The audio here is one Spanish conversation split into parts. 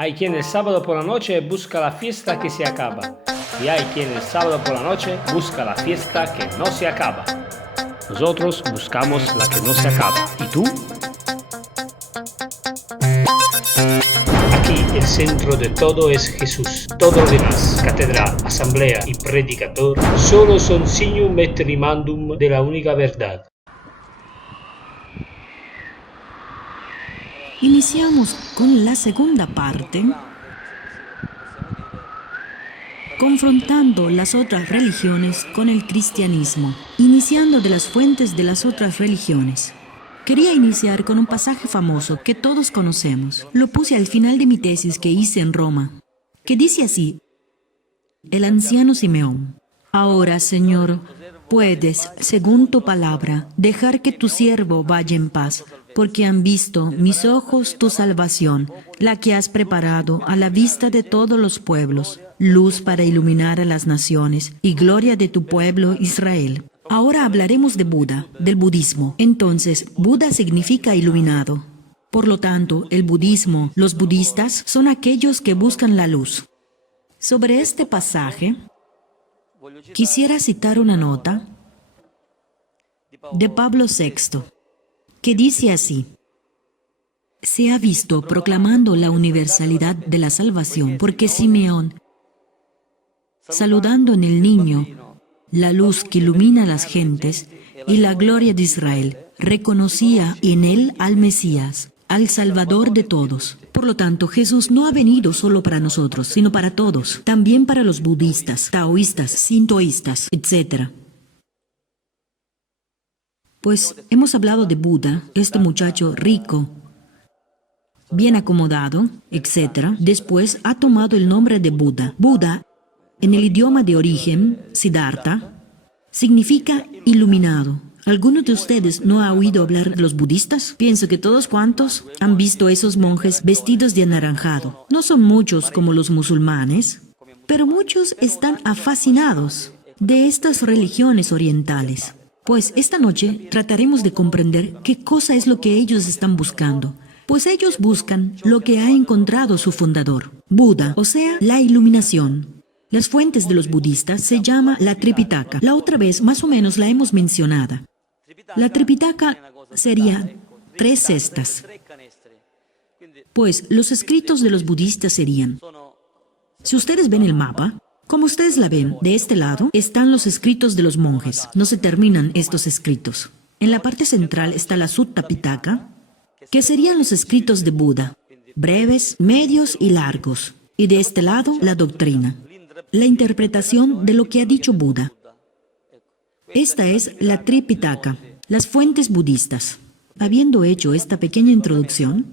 Hay quien el sábado por la noche busca la fiesta que se acaba, y hay quien el sábado por la noche busca la fiesta que no se acaba. Nosotros buscamos la que no se acaba. ¿Y tú? Aquí el centro de todo es Jesús. Todo lo demás, catedral, asamblea y predicador, solo son signum et rimandum de la única verdad. Iniciamos con la segunda parte, confrontando las otras religiones con el cristianismo, iniciando de las fuentes de las otras religiones. Quería iniciar con un pasaje famoso que todos conocemos. Lo puse al final de mi tesis que hice en Roma, que dice así: el anciano Simeón: ahora, Señor, puedes, según tu palabra, dejar que tu siervo vaya en paz, porque han visto mis ojos tu salvación, la que has preparado a la vista de todos los pueblos, luz para iluminar a las naciones y gloria de tu pueblo Israel. Ahora hablaremos de Buda, del budismo. Entonces, Buda significa iluminado. Por lo tanto, el budismo, los budistas, son aquellos que buscan la luz. Sobre este pasaje, quisiera citar una nota de Pablo VI, que dice así: se ha visto proclamando la universalidad de la salvación, porque Simeón, saludando en el niño la luz que ilumina a las gentes y la gloria de Israel, reconocía en él al Mesías, al Salvador de todos. Por lo tanto, Jesús no ha venido solo para nosotros, sino para todos, también para los budistas, taoístas, sintoístas, etc. Pues hemos hablado de Buda, este muchacho rico, bien acomodado, etc. Después ha tomado el nombre de Buda. Buda, en el idioma de origen, Siddhartha, significa iluminado. ¿Alguno de ustedes no ha oído hablar de los budistas? Pienso que todos cuantos han visto esos monjes vestidos de anaranjado. No son muchos como los musulmanes, pero muchos están fascinados de estas religiones orientales. Pues esta noche trataremos de comprender qué cosa es lo que ellos están buscando. Pues ellos buscan lo que ha encontrado su fundador, Buda, o sea, la iluminación. Las fuentes de los budistas se llama la Tripitaka. La otra vez más o menos la hemos mencionado. La Tripitaka sería 3 cestas. Pues los escritos de los budistas serían: si ustedes ven el mapa, como ustedes la ven, de este lado están los escritos de los monjes. No se terminan estos escritos. En la parte central está la Sutta Pitaka, que serían los escritos de Buda, breves, medios y largos. Y de este lado, la doctrina, la interpretación de lo que ha dicho Buda. Esta es la Tripitaka, las fuentes budistas. Habiendo hecho esta pequeña introducción,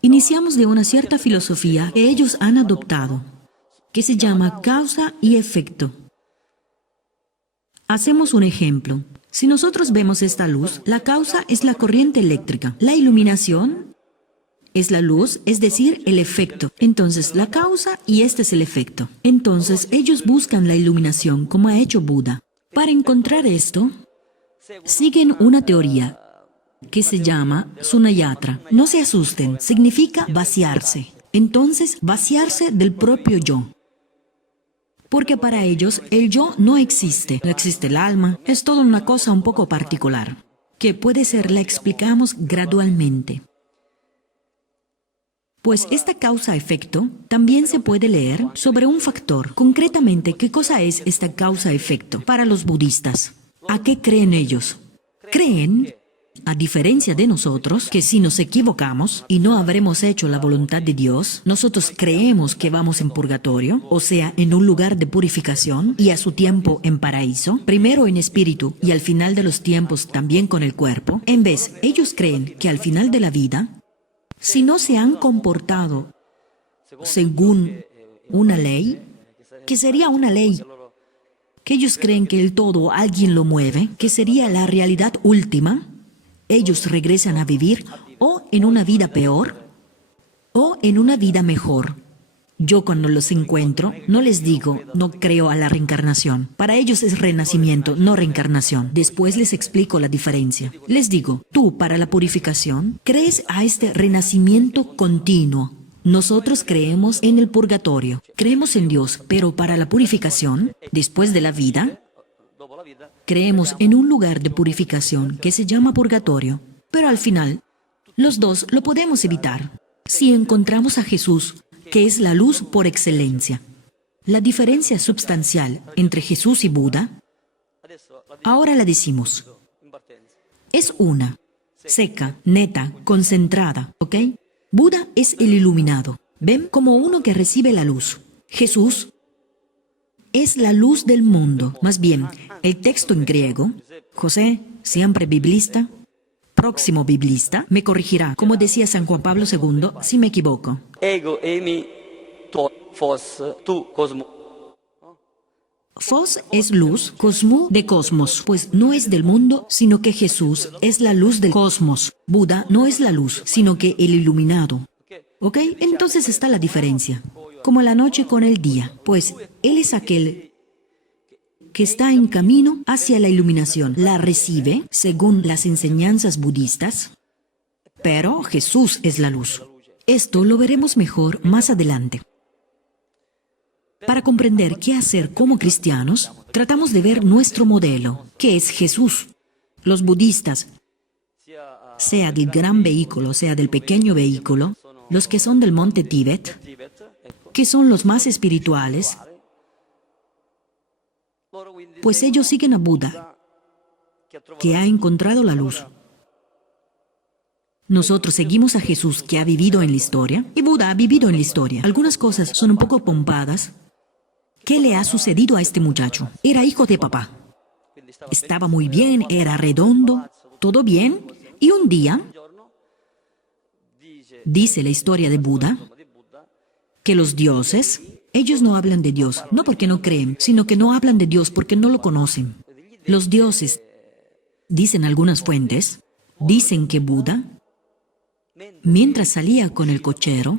iniciamos de una cierta filosofía que ellos han adoptado, que se llama causa y efecto. Hacemos un ejemplo. Si nosotros vemos esta luz, la causa es la corriente eléctrica. La iluminación es la luz, es decir, el efecto. Entonces, la causa y este es el efecto. Entonces, ellos buscan la iluminación, como ha hecho Buda. Para encontrar esto, siguen una teoría que se llama Sunayatra. No se asusten, significa vaciarse. Entonces, vaciarse del propio yo. Porque para ellos el yo no existe el alma, es toda una cosa un poco particular, que puede ser la explicamos gradualmente. Pues esta causa-efecto también se puede leer sobre un factor. Concretamente, ¿qué cosa es esta causa-efecto para los budistas? ¿A qué creen ellos? Creen, a diferencia de nosotros, que si nos equivocamos y no habremos hecho la voluntad de Dios, nosotros creemos que vamos en purgatorio, o sea, en un lugar de purificación, y a su tiempo en paraíso, primero en espíritu y al final de los tiempos también con el cuerpo. En vez, ellos creen que al final de la vida, si no se han comportado según una ley, que sería una ley, que ellos creen que el todo alguien lo mueve, que sería la realidad última, ellos regresan a vivir o en una vida peor o en una vida mejor. Yo cuando los encuentro, no les digo, no creo a la reencarnación. Para ellos es renacimiento, no reencarnación. Después les explico la diferencia. Les digo, tú para la purificación, crees a este renacimiento continuo. Nosotros creemos en el purgatorio, creemos en Dios, pero para la purificación, después de la vida, creemos en un lugar de purificación que se llama purgatorio. Pero al final, los dos lo podemos evitar si encontramos a Jesús, que es la luz por excelencia. La diferencia sustancial entre Jesús y Buda, ahora la decimos. Es una, seca, neta, concentrada, ¿ok? Buda es el iluminado. ¿Ven? Como uno que recibe la luz. Jesús es la luz del mundo. Más bien, el texto en griego, José, siempre biblista, próximo biblista, me corregirá, como decía San Juan Pablo II, si me equivoco. Ego eimi to phos tu cosmo. Phos es luz, cosmo de cosmos, pues no es del mundo, sino que Jesús es la luz del cosmos. Buda no es la luz, sino que el iluminado. ¿Ok? Entonces está la diferencia. Como la noche con el día, pues Él es aquel que está en camino hacia la iluminación. La recibe, según las enseñanzas budistas, pero Jesús es la luz. Esto lo veremos mejor más adelante. Para comprender qué hacer como cristianos, tratamos de ver nuestro modelo, que es Jesús. Los budistas, sea del gran vehículo, sea del pequeño vehículo, los que son del monte Tíbet, que son los más espirituales, pues ellos siguen a Buda, que ha encontrado la luz. Nosotros seguimos a Jesús, que ha vivido en la historia, y Buda ha vivido en la historia. Algunas cosas son un poco pompadas. ¿Qué le ha sucedido a este muchacho? Era hijo de papá. Estaba muy bien, era redondo, todo bien, y un día, dice la historia de Buda, que los dioses, ellos no hablan de Dios, no porque no creen, sino que no hablan de Dios porque no lo conocen. Los dioses, dicen algunas fuentes, dicen que Buda, mientras salía con el cochero,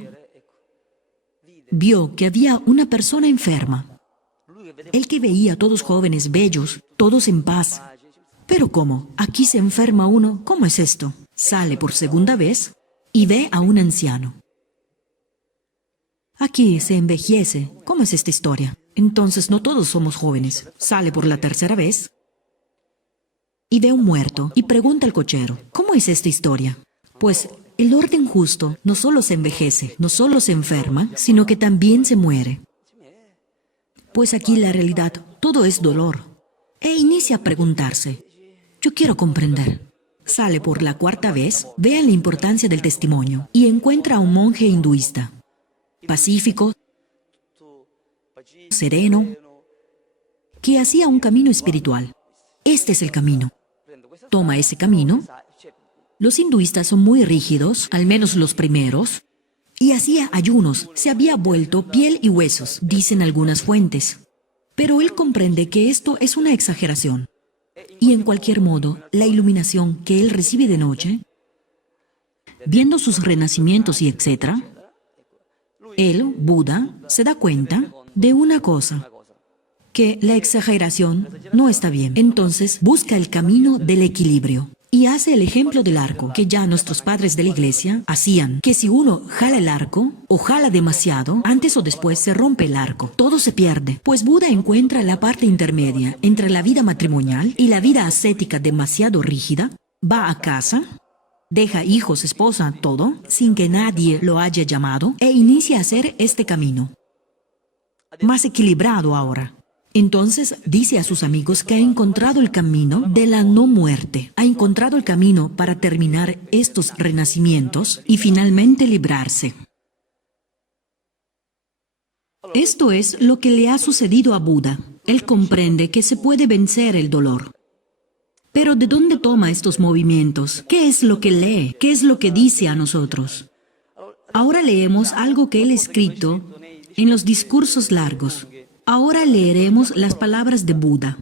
vio que había una persona enferma. Él que veía a todos jóvenes, bellos, todos en paz. Pero ¿cómo? Aquí se enferma uno. ¿Cómo es esto? Sale por segunda vez y ve a un anciano. Aquí se envejece. ¿Cómo es esta historia? Entonces no todos somos jóvenes. Sale por la tercera vez y ve a un muerto y pregunta al cochero, ¿cómo es esta historia? Pues el orden justo no solo se envejece, no solo se enferma, sino que también se muere. Pues aquí la realidad, todo es dolor. E inicia a preguntarse, yo quiero comprender. Sale por la cuarta vez, ve la importancia del testimonio y encuentra a un monje hinduista, pacífico, sereno, que hacía un camino espiritual. Este es el camino. Toma ese camino. Los hinduistas son muy rígidos, al menos los primeros, y hacía ayunos, se había vuelto piel y huesos, dicen algunas fuentes. Pero él comprende que esto es una exageración. Y en cualquier modo, la iluminación que él recibe de noche, viendo sus renacimientos y etc., él, Buda, se da cuenta de una cosa, que la exageración no está bien. Entonces busca el camino del equilibrio. Y hace el ejemplo del arco, que ya nuestros padres de la iglesia hacían, que si uno jala el arco, o jala demasiado, antes o después se rompe el arco, todo se pierde. Pues Buda encuentra la parte intermedia entre la vida matrimonial y la vida ascética demasiado rígida, va a casa, deja hijos, esposa, todo, sin que nadie lo haya llamado, e inicia a hacer este camino. Más equilibrado ahora. Entonces dice a sus amigos que ha encontrado el camino de la no muerte, ha encontrado el camino para terminar estos renacimientos y finalmente librarse. Esto es lo que le ha sucedido a Buda. Él comprende que se puede vencer el dolor. Pero ¿de dónde toma estos movimientos? ¿Qué es lo que lee? ¿Qué es lo que dice a nosotros? Ahora leemos algo que él ha escrito en los discursos largos. Ahora leeremos las palabras de Buda.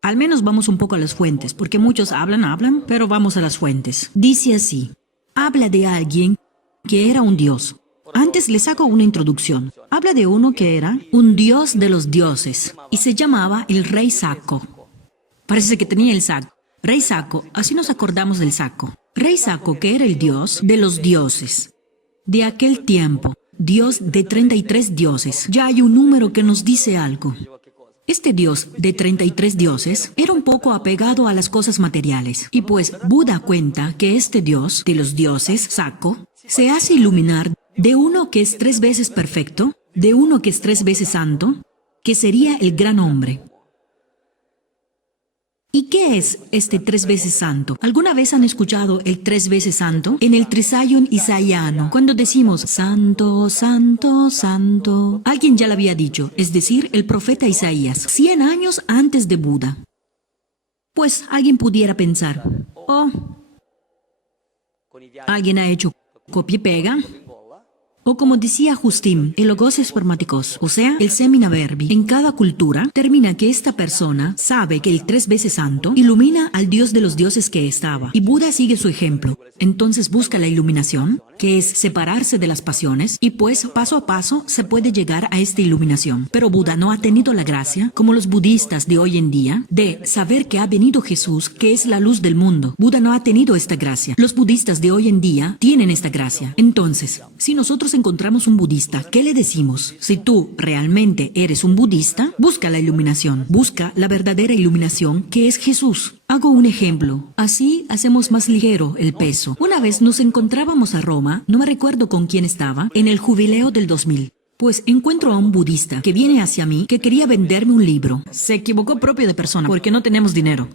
Al menos vamos un poco a las fuentes, porque muchos hablan, pero vamos a las fuentes. Dice así, habla de alguien que era un dios. Antes les hago una introducción. Habla de uno que era un dios de los dioses y se llamaba el rey Saco. Parece que tenía el saco. Rey Saco, así nos acordamos del saco. Rey Saco, que era el dios de los dioses. De aquel tiempo, dios de 33 dioses. Ya hay un número que nos dice algo. Este dios de 33 dioses era un poco apegado a las cosas materiales. Y pues Buda cuenta que este dios de los dioses, Saco, se hace iluminar de uno que es 3 veces perfecto, de uno que es 3 veces santo, que sería el gran hombre. ¿Y qué es este 3 veces santo? ¿Alguna vez han escuchado el 3 veces santo? En el Trisayon Isaiano, cuando decimos santo, santo, santo. Alguien ya lo había dicho, es decir, el profeta Isaías, 100 años antes de Buda. Pues alguien pudiera pensar, oh, alguien ha hecho copia y pega. O como decía Justin, el logos espermáticos, o sea, el semina verbi. En cada cultura termina que esta persona sabe que el 3 veces santo ilumina al dios de los dioses que estaba. Y Buda sigue su ejemplo. Entonces busca la iluminación, que es separarse de las pasiones, y pues paso a paso se puede llegar a esta iluminación. Pero Buda no ha tenido la gracia, como los budistas de hoy en día, de saber que ha venido Jesús, que es la luz del mundo. Buda no ha tenido esta gracia. Los budistas de hoy en día tienen esta gracia. Entonces, si nosotros encontramos un budista, ¿qué le decimos? Si tú realmente eres un budista, busca la iluminación, busca la verdadera iluminación que es Jesús. Hago un ejemplo, así hacemos más ligero el peso. Una vez nos encontrábamos a Roma, no me recuerdo con quién estaba, en el jubileo del 2000. Pues encuentro a un budista que viene hacia mí que quería venderme un libro. Se equivocó propio de persona porque no tenemos dinero.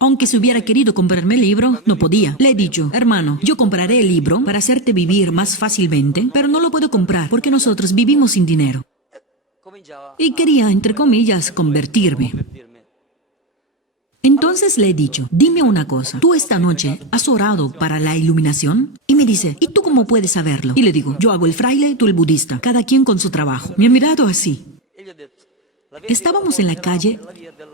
Aunque si hubiera querido comprarme el libro, no podía. Le he dicho, hermano, yo compraré el libro para hacerte vivir más fácilmente, pero no lo puedo comprar porque nosotros vivimos sin dinero. Y quería, entre comillas, convertirme. Entonces le he dicho, dime una cosa, ¿tú esta noche has orado para la iluminación? Y me dice, ¿y tú cómo puedes saberlo? Y le digo, yo hago el fraile, tú el budista, cada quien con su trabajo. Me ha mirado así. Estábamos en la calle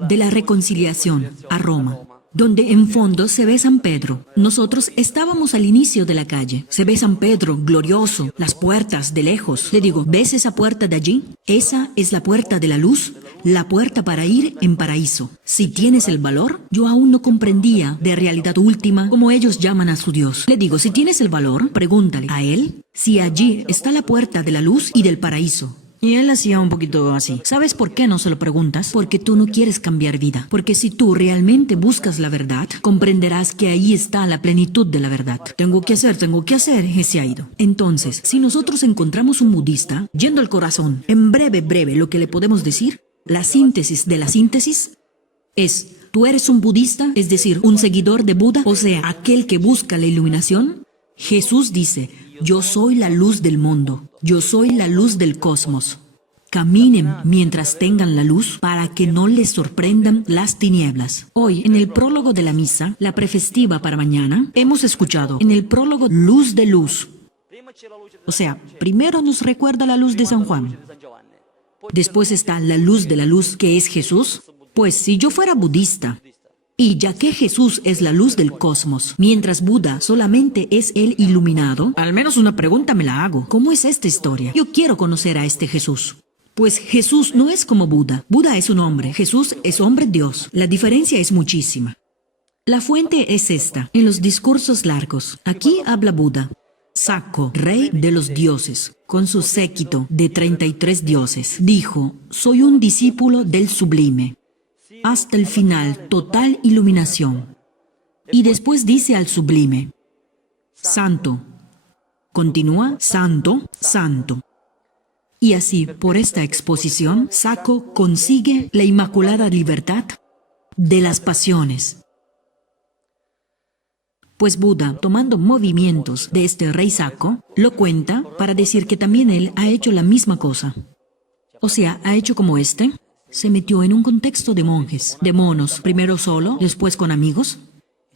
de la Reconciliación, a Roma, donde en fondo se ve San Pedro. Nosotros estábamos al inicio de la calle. Se ve San Pedro, glorioso, las puertas de lejos. Le digo, ¿ves esa puerta de allí? Esa es la puerta de la luz, la puerta para ir en paraíso. Si tienes el valor, yo aún no comprendía de realidad última como ellos llaman a su Dios. Le digo, si tienes el valor, pregúntale a él si allí está la puerta de la luz y del paraíso. Y él hacía un poquito así. ¿Sabes por qué no se lo preguntas? Porque tú no quieres cambiar vida. Porque si tú realmente buscas la verdad, comprenderás que ahí está la plenitud de la verdad. Tengo que hacer, y se ha ido. Entonces, si nosotros encontramos un budista, yendo al corazón, en breve, lo que le podemos decir, la síntesis de la síntesis es, ¿tú eres un budista? Es decir, un seguidor de Buda, o sea, aquel que busca la iluminación. Jesús dice, yo soy la luz del mundo, yo soy la luz del cosmos. Caminen mientras tengan la luz para que no les sorprendan las tinieblas. Hoy, en el prólogo de la misa, la prefestiva para mañana, hemos escuchado en el prólogo luz de luz. O sea, primero nos recuerda la luz de San Juan. Después está la luz de la luz que es Jesús. Pues si yo fuera budista, y ya que Jesús es la luz del cosmos, mientras Buda solamente es el iluminado, al menos una pregunta me la hago. ¿Cómo es esta historia? Yo quiero conocer a este Jesús. Pues Jesús no es como Buda. Buda es un hombre, Jesús es hombre Dios. La diferencia es muchísima. La fuente es esta, en los discursos largos. Aquí habla Buda. Saco, rey de los dioses, con su séquito de 33 dioses, dijo, soy un discípulo del sublime. Hasta el final, total iluminación. Y después dice al sublime, santo. Continúa, santo, santo. Y así, por esta exposición, Saco consigue la inmaculada libertad de las pasiones. Pues Buda, tomando movimientos de este rey Saco, lo cuenta para decir que también él ha hecho la misma cosa. O sea, ha hecho como este. Se metió en un contexto de monjes, de monos, primero solo, después con amigos,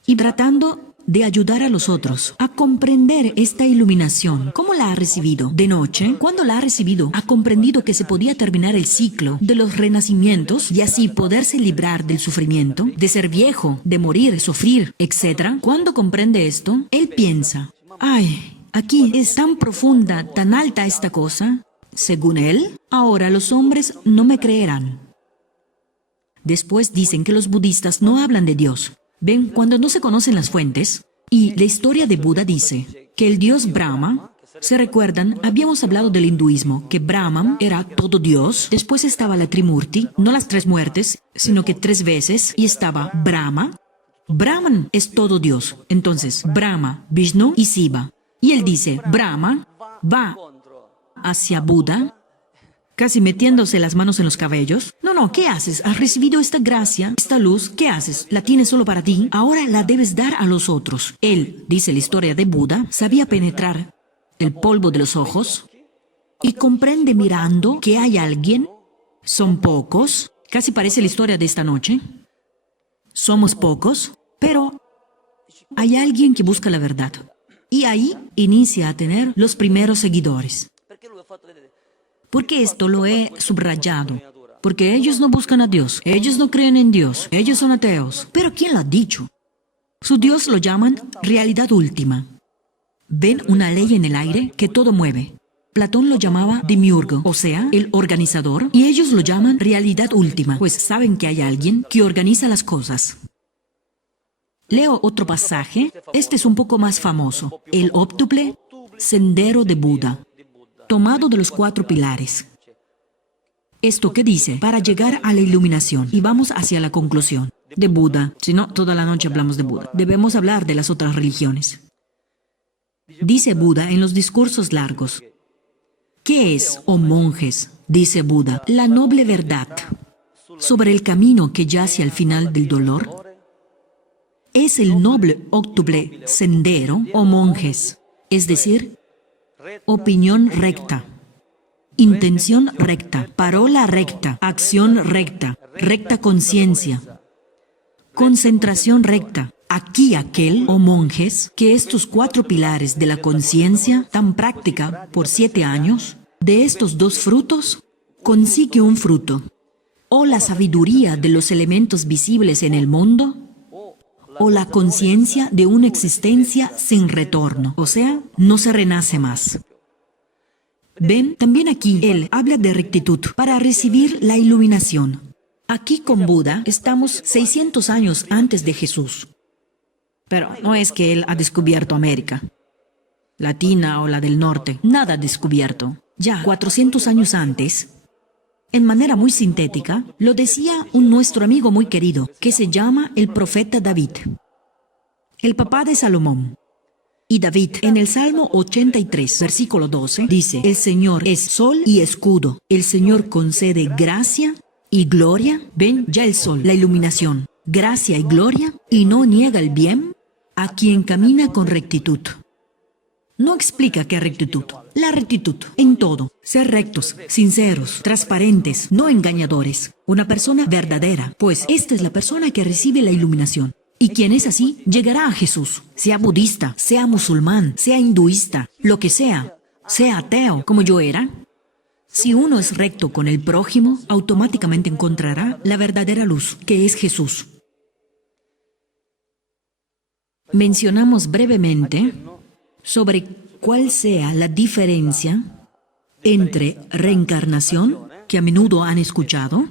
y tratando de ayudar a los otros a comprender esta iluminación. ¿Cómo la ha recibido? ¿De noche? ¿Cuándo la ha recibido? Ha comprendido que se podía terminar el ciclo de los renacimientos y así poderse librar del sufrimiento, de ser viejo, de morir, sufrir, etc. Cuando comprende esto, él piensa, ay, Aquí es tan profunda, tan alta esta cosa, según él, ahora los hombres no me creerán. Después dicen que los budistas no hablan de Dios. Ven, cuando no se conocen las fuentes, y la historia de Buda dice que el dios Brahma, ¿se recuerdan? Habíamos hablado del hinduismo, que Brahman era todo Dios, después estaba la Trimurti, no las tres muertes, sino que 3 veces, y estaba Brahma. Brahman es todo Dios, entonces Brahma, Vishnu y Shiva. Y él dice, Brahma va hacia Buda, casi metiéndose las manos en los cabellos. No, ¿qué haces? Has recibido esta gracia, esta luz, ¿qué haces? La tienes solo para ti, ahora la debes dar a los otros. Él, dice la historia de Buda, sabía penetrar el polvo de los ojos y comprende mirando que hay alguien, son pocos, casi parece la historia de esta noche. Somos pocos, pero hay alguien que busca la verdad. Y ahí inicia a tener los primeros seguidores. ¿Por qué esto lo he subrayado? Porque ellos no buscan a Dios, ellos no creen en Dios, ellos son ateos. ¿Pero quién lo ha dicho? Su Dios lo llaman realidad última. Ven una ley en el aire que todo mueve. Platón lo llamaba demiurgo, o sea, el organizador, y ellos lo llaman realidad última, pues saben que hay alguien que organiza las cosas. Leo otro pasaje, este es un poco más famoso, el óptuple sendero de Buda, tomado de los 4 pilares. ¿Esto qué dice? Para llegar a la iluminación, y vamos hacia la conclusión de Buda, si no, toda la noche hablamos de Buda. Debemos hablar de las otras religiones. Dice Buda en los discursos largos, ¿qué es, oh monjes? Dice Buda, la noble verdad sobre el camino que yace al final del dolor. Es el noble óctuple sendero, oh monjes, es decir, opinión recta, intención recta, parola recta, acción recta, recta conciencia, concentración recta. Aquí aquel, oh monjes, que estos 4 pilares de la conciencia, tan práctica por 7 años, de estos 2 frutos, consigue un fruto, o la sabiduría de los elementos visibles en el mundo, o la conciencia de una existencia sin retorno, o sea, no se renace más. Ven, también aquí él habla de rectitud para recibir la iluminación. Aquí con Buda estamos 600 años antes de Jesús. Pero no es que él ha descubierto América Latina o la del norte, nada ha descubierto. Ya 400 años antes, en manera muy sintética, lo decía un nuestro amigo muy querido, que se llama el profeta David, el papá de Salomón. Y David, en el Salmo 83, versículo 12, dice, el Señor es sol y escudo, el Señor concede gracia y gloria. Ven, ya el sol, la iluminación, gracia y gloria, y no niega el bien a quien camina con rectitud. No explica qué rectitud. La rectitud en todo. Ser rectos, sinceros, transparentes, no engañadores. Una persona verdadera, pues esta es la persona que recibe la iluminación. Y quien es así, llegará a Jesús. Sea budista, sea musulmán, sea hinduista, lo que sea ateo, como yo era. Si uno es recto con el prójimo, automáticamente encontrará la verdadera luz, que es Jesús. Mencionamos brevemente sobre cuál sea la diferencia entre reencarnación, que a menudo han escuchado,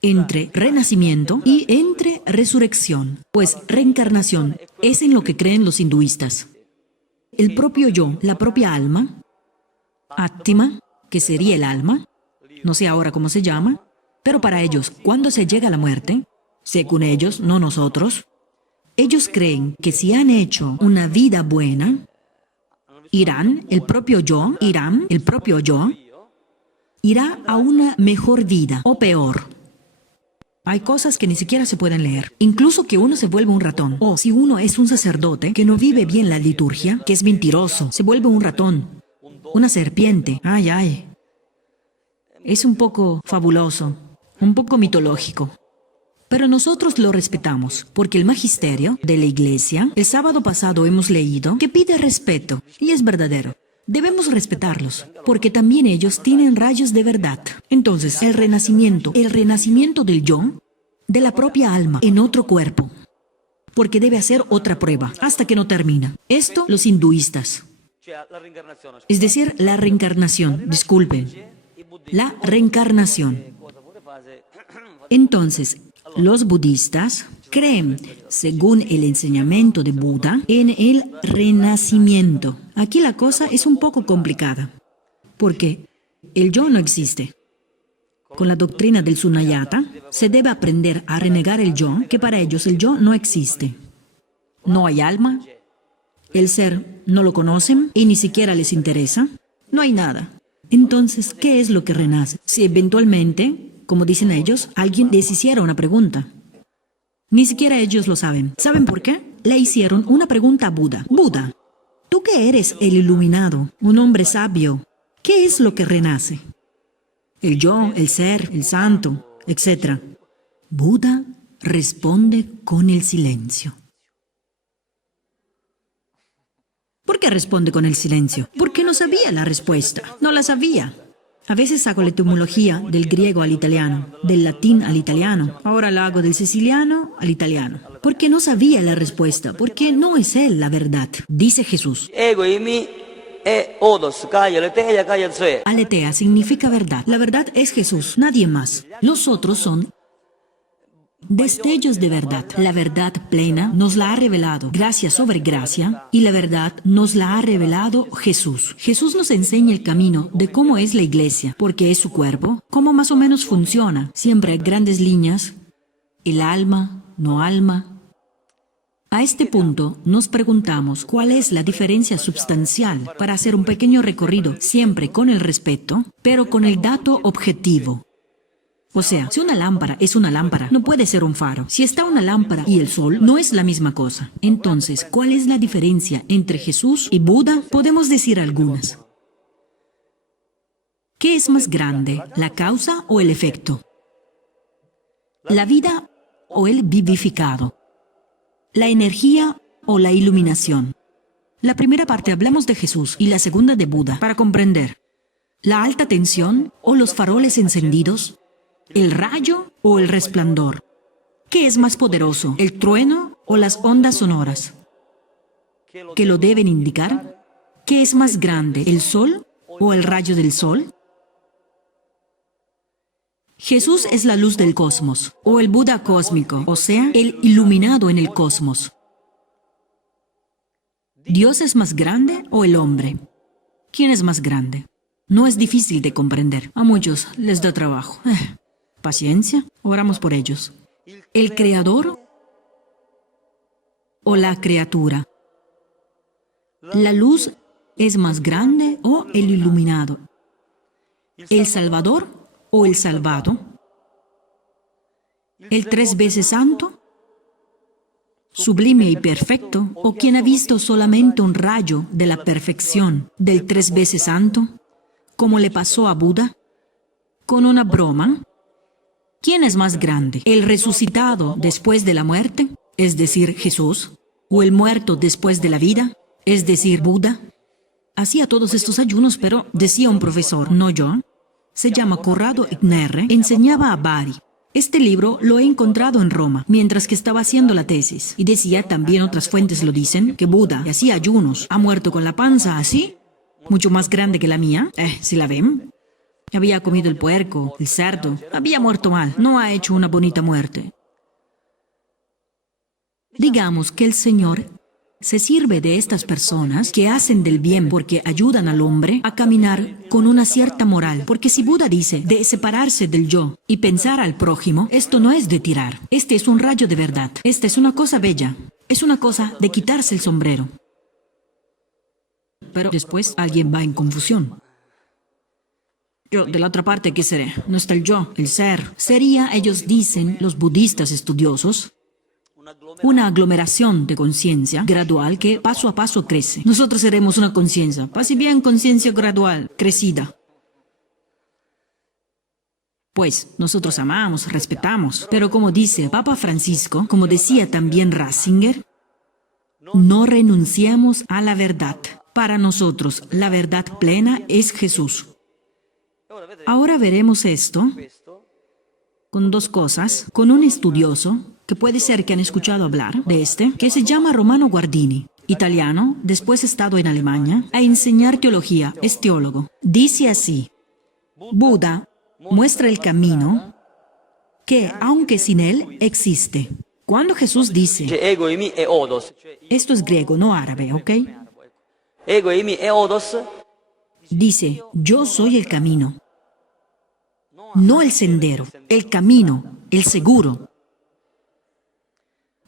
entre renacimiento y entre resurrección. Pues reencarnación es en lo que creen los hinduistas. El propio yo, la propia alma, Atma, que sería el alma, no sé ahora cómo se llama, pero para ellos, cuando se llega a la muerte, según ellos, no nosotros, ellos creen que si han hecho una vida buena, el propio yo, irá a una mejor vida o peor. Hay cosas que ni siquiera se pueden leer. Incluso que uno se vuelve un ratón. O si uno es un sacerdote que no vive bien la liturgia, que es mentiroso, se vuelve un ratón, una serpiente. Ay. Es un poco fabuloso, un poco mitológico. Pero nosotros lo respetamos, porque el magisterio de la Iglesia, el sábado pasado hemos leído, que pide respeto, y es verdadero. Debemos respetarlos, porque también ellos tienen rayos de verdad. Entonces, el renacimiento del yo, de la propia alma, en otro cuerpo, porque debe hacer otra prueba, hasta que no termina. Esto, los hinduistas. cioè la reincarnazione. Es decir, la reencarnación, disculpen, la reencarnación. Entonces, los budistas creen, según el enseñamiento de Buda, en el renacimiento. Aquí la cosa es un poco complicada, porque el yo no existe. Con la doctrina del Sunyata, se debe aprender a renegar el yo, que para ellos el yo no existe. No hay alma, el ser no lo conocen y ni siquiera les interesa, no hay nada. Entonces, ¿qué es lo que renace? Si eventualmente, como dicen ellos, alguien les hiciera una pregunta. Ni siquiera ellos lo saben. ¿Saben por qué? Le hicieron una pregunta a Buda. Buda, tú que eres el iluminado, un hombre sabio, ¿qué es lo que renace? El yo, el ser, el santo, etc. Buda responde con el silencio. ¿Por qué responde con el silencio? Porque no sabía la respuesta, no la sabía. A veces hago la etimología del griego al italiano, del latín al italiano, ahora la hago del siciliano al italiano. Porque no sabía la respuesta, porque no es él la verdad, dice Jesús. Ego y mi e odos, kaya aletheia, kaya zoe. Aletheia significa verdad. La verdad es Jesús, nadie más. Los otros son destellos de verdad. La verdad plena nos la ha revelado gracia sobre gracia y la verdad nos la ha revelado Jesús. Jesús nos enseña el camino de cómo es la iglesia, porque es su cuerpo, cómo más o menos funciona. Siempre hay grandes líneas, el alma, no alma. A este punto nos preguntamos cuál es la diferencia sustancial para hacer un pequeño recorrido, siempre con el respeto, pero con el dato objetivo. O sea, si una lámpara es una lámpara, no puede ser un faro. Si está una lámpara y el sol, no es la misma cosa. Entonces, ¿cuál es la diferencia entre Jesús y Buda? Podemos decir algunas. ¿Qué es más grande, la causa o el efecto? ¿La vida o el vivificado? ¿La energía o la iluminación? La primera parte hablamos de Jesús y la segunda de Buda, para comprender. ¿La alta tensión o los faroles encendidos? ¿El rayo o el resplandor? ¿Qué es más poderoso, el trueno o las ondas sonoras? ¿Qué lo deben indicar? ¿Qué es más grande, el sol o el rayo del sol? Jesús es la luz del cosmos, o el Buda cósmico, o sea, el iluminado en el cosmos. ¿Dios es más grande o el hombre? ¿Quién es más grande? No es difícil de comprender. A muchos les da trabajo. Paciencia, oramos por ellos. ¿El creador o la criatura? ¿La luz es más grande o el iluminado? ¿El salvador o el salvado? ¿El tres veces santo? ¿Sublime y perfecto? ¿O quien ha visto solamente un rayo de la perfección del tres veces santo? ¿Como le pasó a Buda? ¿Con una broma? ¿Quién es más grande? ¿El resucitado después de la muerte, es decir, Jesús? ¿O el muerto después de la vida, es decir, Buda? Hacía todos estos ayunos, pero decía un profesor, no yo. Se llama Corrado Ignerre, enseñaba a Bari. Este libro lo he encontrado en Roma, mientras que estaba haciendo la tesis. Y decía, también otras fuentes lo dicen, que Buda, que hacía ayunos, ha muerto con la panza así, mucho más grande que la mía. ¿Si la ven? Había comido el puerco, el cerdo, había muerto mal, no ha hecho una bonita muerte. Digamos que el Señor se sirve de estas personas que hacen del bien porque ayudan al hombre a caminar con una cierta moral. Porque si Buda dice de separarse del yo y pensar al prójimo, esto no es de tirar. Este es un rayo de verdad. Esta es una cosa bella. Es una cosa de quitarse el sombrero. Pero después alguien va en confusión. Yo, de la otra parte, ¿qué seré? No está el yo, el ser. Sería, ellos dicen, los budistas estudiosos, una aglomeración de conciencia gradual que paso a paso crece. Nosotros seremos una conciencia, pase bien conciencia gradual, crecida. Pues, nosotros amamos, respetamos, pero como dice Papa Francisco, como decía también Ratzinger, no renunciamos a la verdad. Para nosotros, la verdad plena es Jesús. Ahora veremos esto con dos cosas, con un estudioso, que puede ser que han escuchado hablar de este, que se llama Romano Guardini. italiano, después ha estado en Alemania, a enseñar teología, es teólogo. Dice así: Buda muestra el camino que, aunque sin él, existe. Cuando Jesús dice, Ego eimi e odos. esto es griego, no árabe, ¿ok? Ego eimi e odos. Dice, yo soy el camino, no el sendero, el camino, el seguro.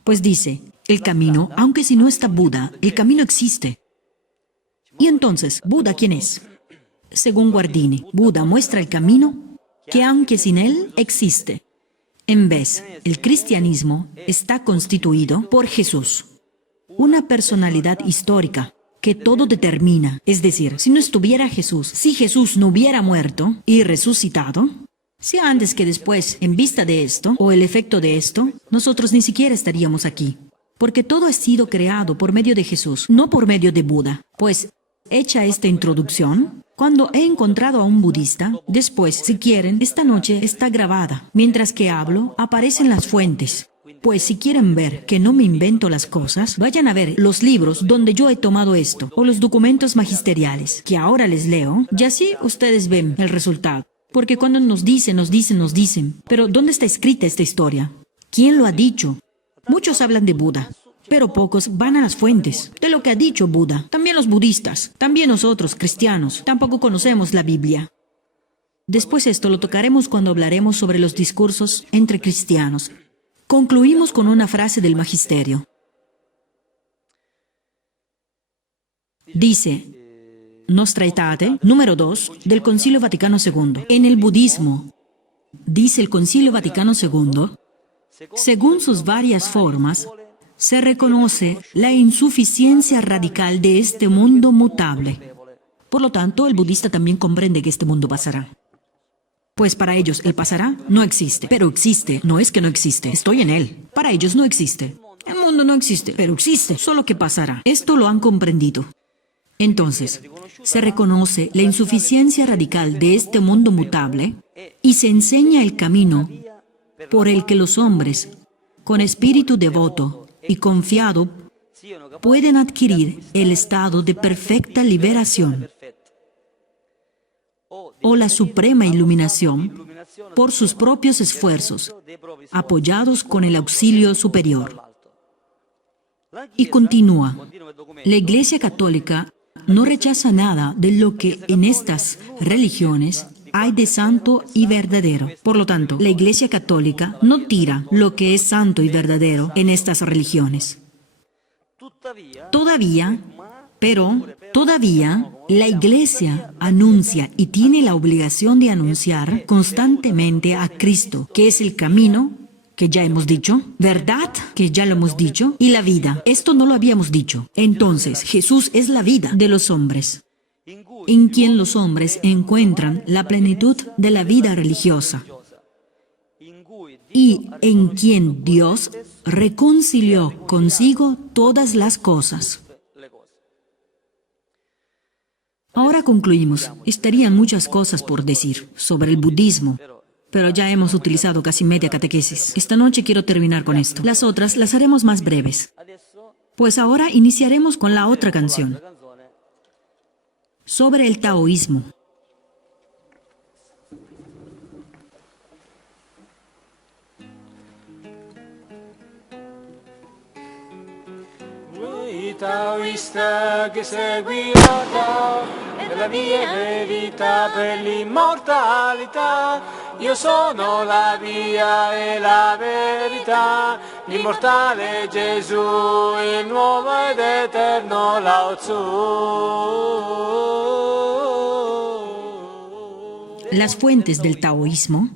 Pues dice, el camino, aunque si no está Buda, el camino existe. Y entonces, ¿Buda quién es? Según Guardini, Buda muestra el camino que aunque sin él existe. En vez, el cristianismo está constituido por Jesús, una personalidad histórica que todo determina. Es decir, si no estuviera Jesús, si Jesús no hubiera muerto y resucitado, sea antes que después, en vista de esto, o el efecto de esto, nosotros ni siquiera estaríamos aquí. Porque todo ha sido creado por medio de Jesús, no por medio de Buda. Pues, hecha esta introducción, cuando he encontrado a un budista, después, si quieren, esta noche está grabada. Mientras que hablo, aparecen las fuentes. Pues si quieren ver que no me invento las cosas, vayan a ver los libros donde yo he tomado esto, o los documentos magisteriales, que ahora les leo, y así ustedes ven el resultado. Porque cuando nos dicen, pero ¿dónde está escrita esta historia? ¿Quién lo ha dicho? Muchos hablan de Buda, pero pocos van a las fuentes de lo que ha dicho Buda. También los budistas, también nosotros, cristianos, tampoco conocemos la Biblia. Después esto lo tocaremos cuando hablaremos sobre los discursos entre cristianos. Concluimos con una frase del Magisterio. Dice, Nostra Aetate, número 2, del Concilio Vaticano II. En el budismo, dice el Concilio Vaticano II, según sus varias formas, se reconoce la insuficiencia radical de este mundo mutable. Por lo tanto, el budista también comprende que este mundo pasará. Pues para ellos el pasará no existe, pero existe. No es que no existe, estoy en él. Para ellos no existe. El mundo no existe, pero existe, solo que pasará. Esto lo han comprendido. Entonces, se reconoce la insuficiencia radical de este mundo mutable y se enseña el camino por el que los hombres, con espíritu devoto y confiado, pueden adquirir el estado de perfecta liberación o la suprema iluminación por sus propios esfuerzos, apoyados con el auxilio superior. Y continúa, la Iglesia Católica no rechaza nada de lo que en estas religiones hay de santo y verdadero. Por lo tanto, la Iglesia Católica no tira lo que es santo y verdadero en estas religiones. Todavía, la Iglesia anuncia y tiene la obligación de anunciar constantemente a Cristo, que es el camino, que ya hemos dicho, verdad, que ya lo hemos dicho, y la vida. Esto no lo habíamos dicho. Entonces, Jesús es la vida de los hombres, en quien los hombres encuentran la plenitud de la vida religiosa, y en quien Dios reconcilió consigo todas las cosas. Ahora concluimos. Estarían muchas cosas por decir sobre el budismo, pero ya hemos utilizado casi media catequesis. Esta noche quiero terminar con esto. Las otras las haremos más breves. Pues ahora iniciaremos con la otra canción, sobre el taoísmo. Taoista che seguirà Tao, è la via verità per l'immortalità. Io sono la via e la verità, l'immortale Gesù, il nuovo ed eterno Lao Tzu. Las fuentes del taoísmo,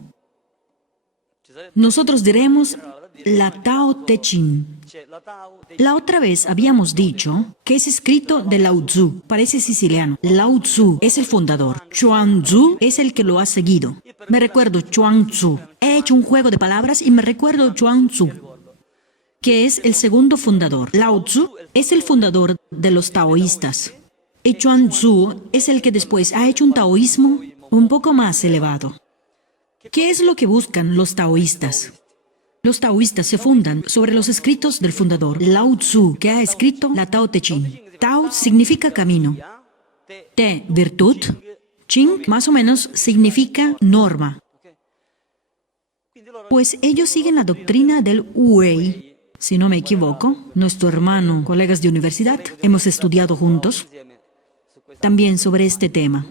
nosotros diremos la Tao Te Ching. La otra vez habíamos dicho que es escrito de Lao Tzu, parece siciliano. Lao Tzu es el fundador. Chuang Tzu es el que lo ha seguido. Me recuerdo Chuang Tzu. He hecho un juego de palabras y me recuerdo Chuang Tzu, que es el segundo fundador. Lao Tzu es el fundador de los taoístas. Y Chuang Tzu es el que después ha hecho un taoísmo un poco más elevado. ¿Qué es lo que buscan los taoístas? Los taoístas se fundan sobre los escritos del fundador, Lao Tzu, que ha escrito la Tao Te Ching. Tao significa camino, Te, virtud, Ching, más o menos, significa norma. Pues ellos siguen la doctrina del Wu Wei. Si no me equivoco, nuestro hermano, colegas de universidad, hemos estudiado juntos también sobre este tema.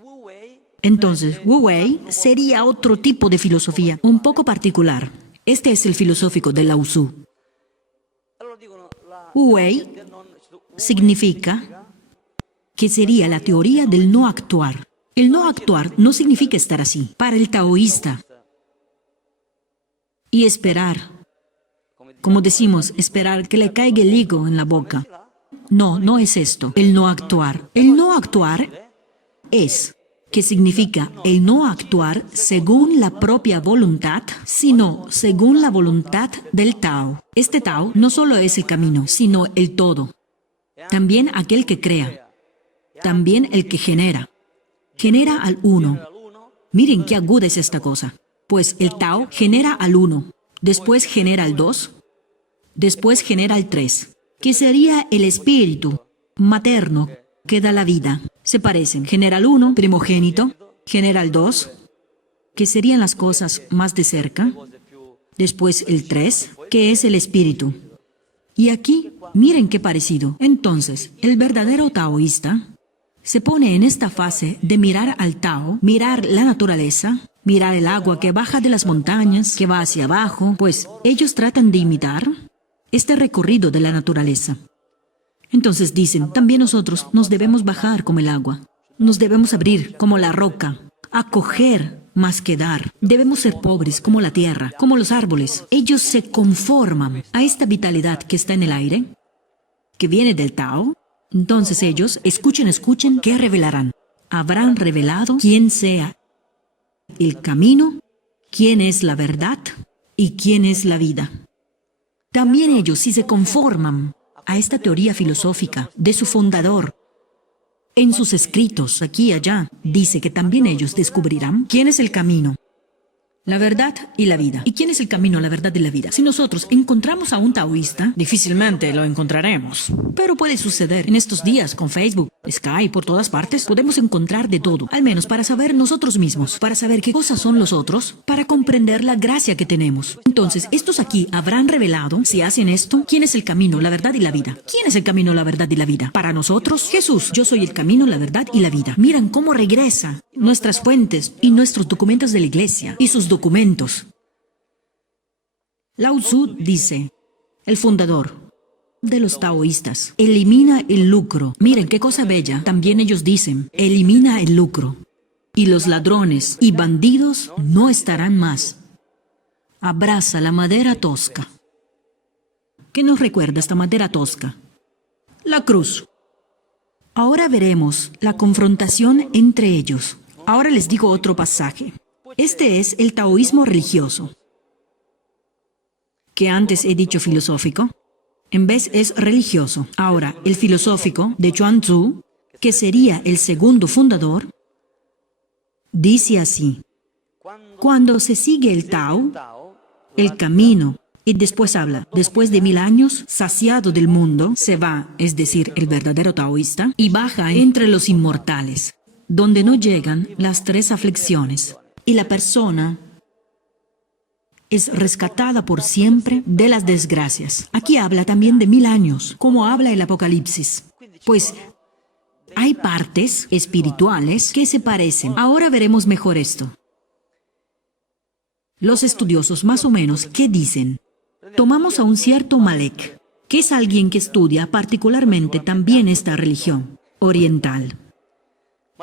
Entonces, Wu Wei sería otro tipo de filosofía, un poco particular. Este es el filosófico de Lao Tzu. Wu Wei significa que sería la teoría del no actuar. El no actuar no significa estar así. Para el taoísta, y esperar, como decimos, esperar que le caiga el higo en la boca. No, no es esto, el no actuar. El no actuar es, que significa el no actuar según la propia voluntad, sino según la voluntad del Tao. Este Tao no solo es el camino, sino el todo. También aquel que crea, también el que genera. Genera al uno. Miren qué aguda es esta cosa. Pues el Tao genera al uno, después genera al dos, después genera al tres, que sería el espíritu materno que da la vida. Se parecen. Genera al uno, primogénito, genera al dos, que serían las cosas más de cerca, después el tres, que es el espíritu. Y aquí, miren qué parecido. Entonces, el verdadero taoísta se pone en esta fase de mirar al Tao, mirar la naturaleza, mirar el agua que baja de las montañas, que va hacia abajo, pues ellos tratan de imitar este recorrido de la naturaleza. Entonces dicen, también nosotros nos debemos bajar como el agua, nos debemos abrir como la roca, acoger más que dar. Debemos ser pobres como la tierra, como los árboles. Ellos se conforman a esta vitalidad que está en el aire, que viene del Tao. Entonces ellos, escuchen, ¿qué revelarán? Habrán revelado quién sea el camino, quién es la verdad y quién es la vida. También ellos, si se conforman a esta teoría filosófica de su fundador, en sus escritos, aquí y allá, dice que también ellos descubrirán quién es el camino, la verdad y la vida. ¿Y quién es el camino, la verdad y la vida? Si nosotros encontramos a un taoísta, difícilmente lo encontraremos. Pero puede suceder. En estos días, con Facebook, Skype, por todas partes, podemos encontrar de todo. Al menos para saber nosotros mismos, para saber qué cosas son los otros, para comprender la gracia que tenemos. Entonces, estos aquí habrán revelado, si hacen esto, quién es el camino, la verdad y la vida. ¿Quién es el camino, la verdad y la vida? Para nosotros, Jesús. Yo soy el camino, la verdad y la vida. Miran cómo regresa nuestras fuentes y nuestros documentos de la iglesia y sus documentos. Lao Tzu dice, el fundador de los taoístas, elimina el lucro. Miren qué cosa bella. También ellos dicen, elimina el lucro. Y los ladrones y bandidos no estarán más. Abraza la madera tosca. ¿Qué nos recuerda esta madera tosca? La cruz. Ahora veremos la confrontación entre ellos. Ahora les digo otro pasaje. Este es el taoísmo religioso, que antes he dicho filosófico, en vez es religioso. Ahora, el filosófico de Chuang-Tzu, que sería el segundo fundador, dice así: cuando se sigue el Tao, el camino, y después habla, después de 1000 años, saciado del mundo, se va, es decir, el verdadero taoísta, y baja entre los inmortales, donde no llegan las 3 aflicciones. Y la persona es rescatada por siempre de las desgracias. Aquí habla también de 1000 años, como habla el Apocalipsis. Pues hay partes espirituales que se parecen. Ahora veremos mejor esto. Los estudiosos más o menos, ¿qué dicen? Tomamos a un cierto Malek, que es alguien que estudia particularmente también esta religión oriental.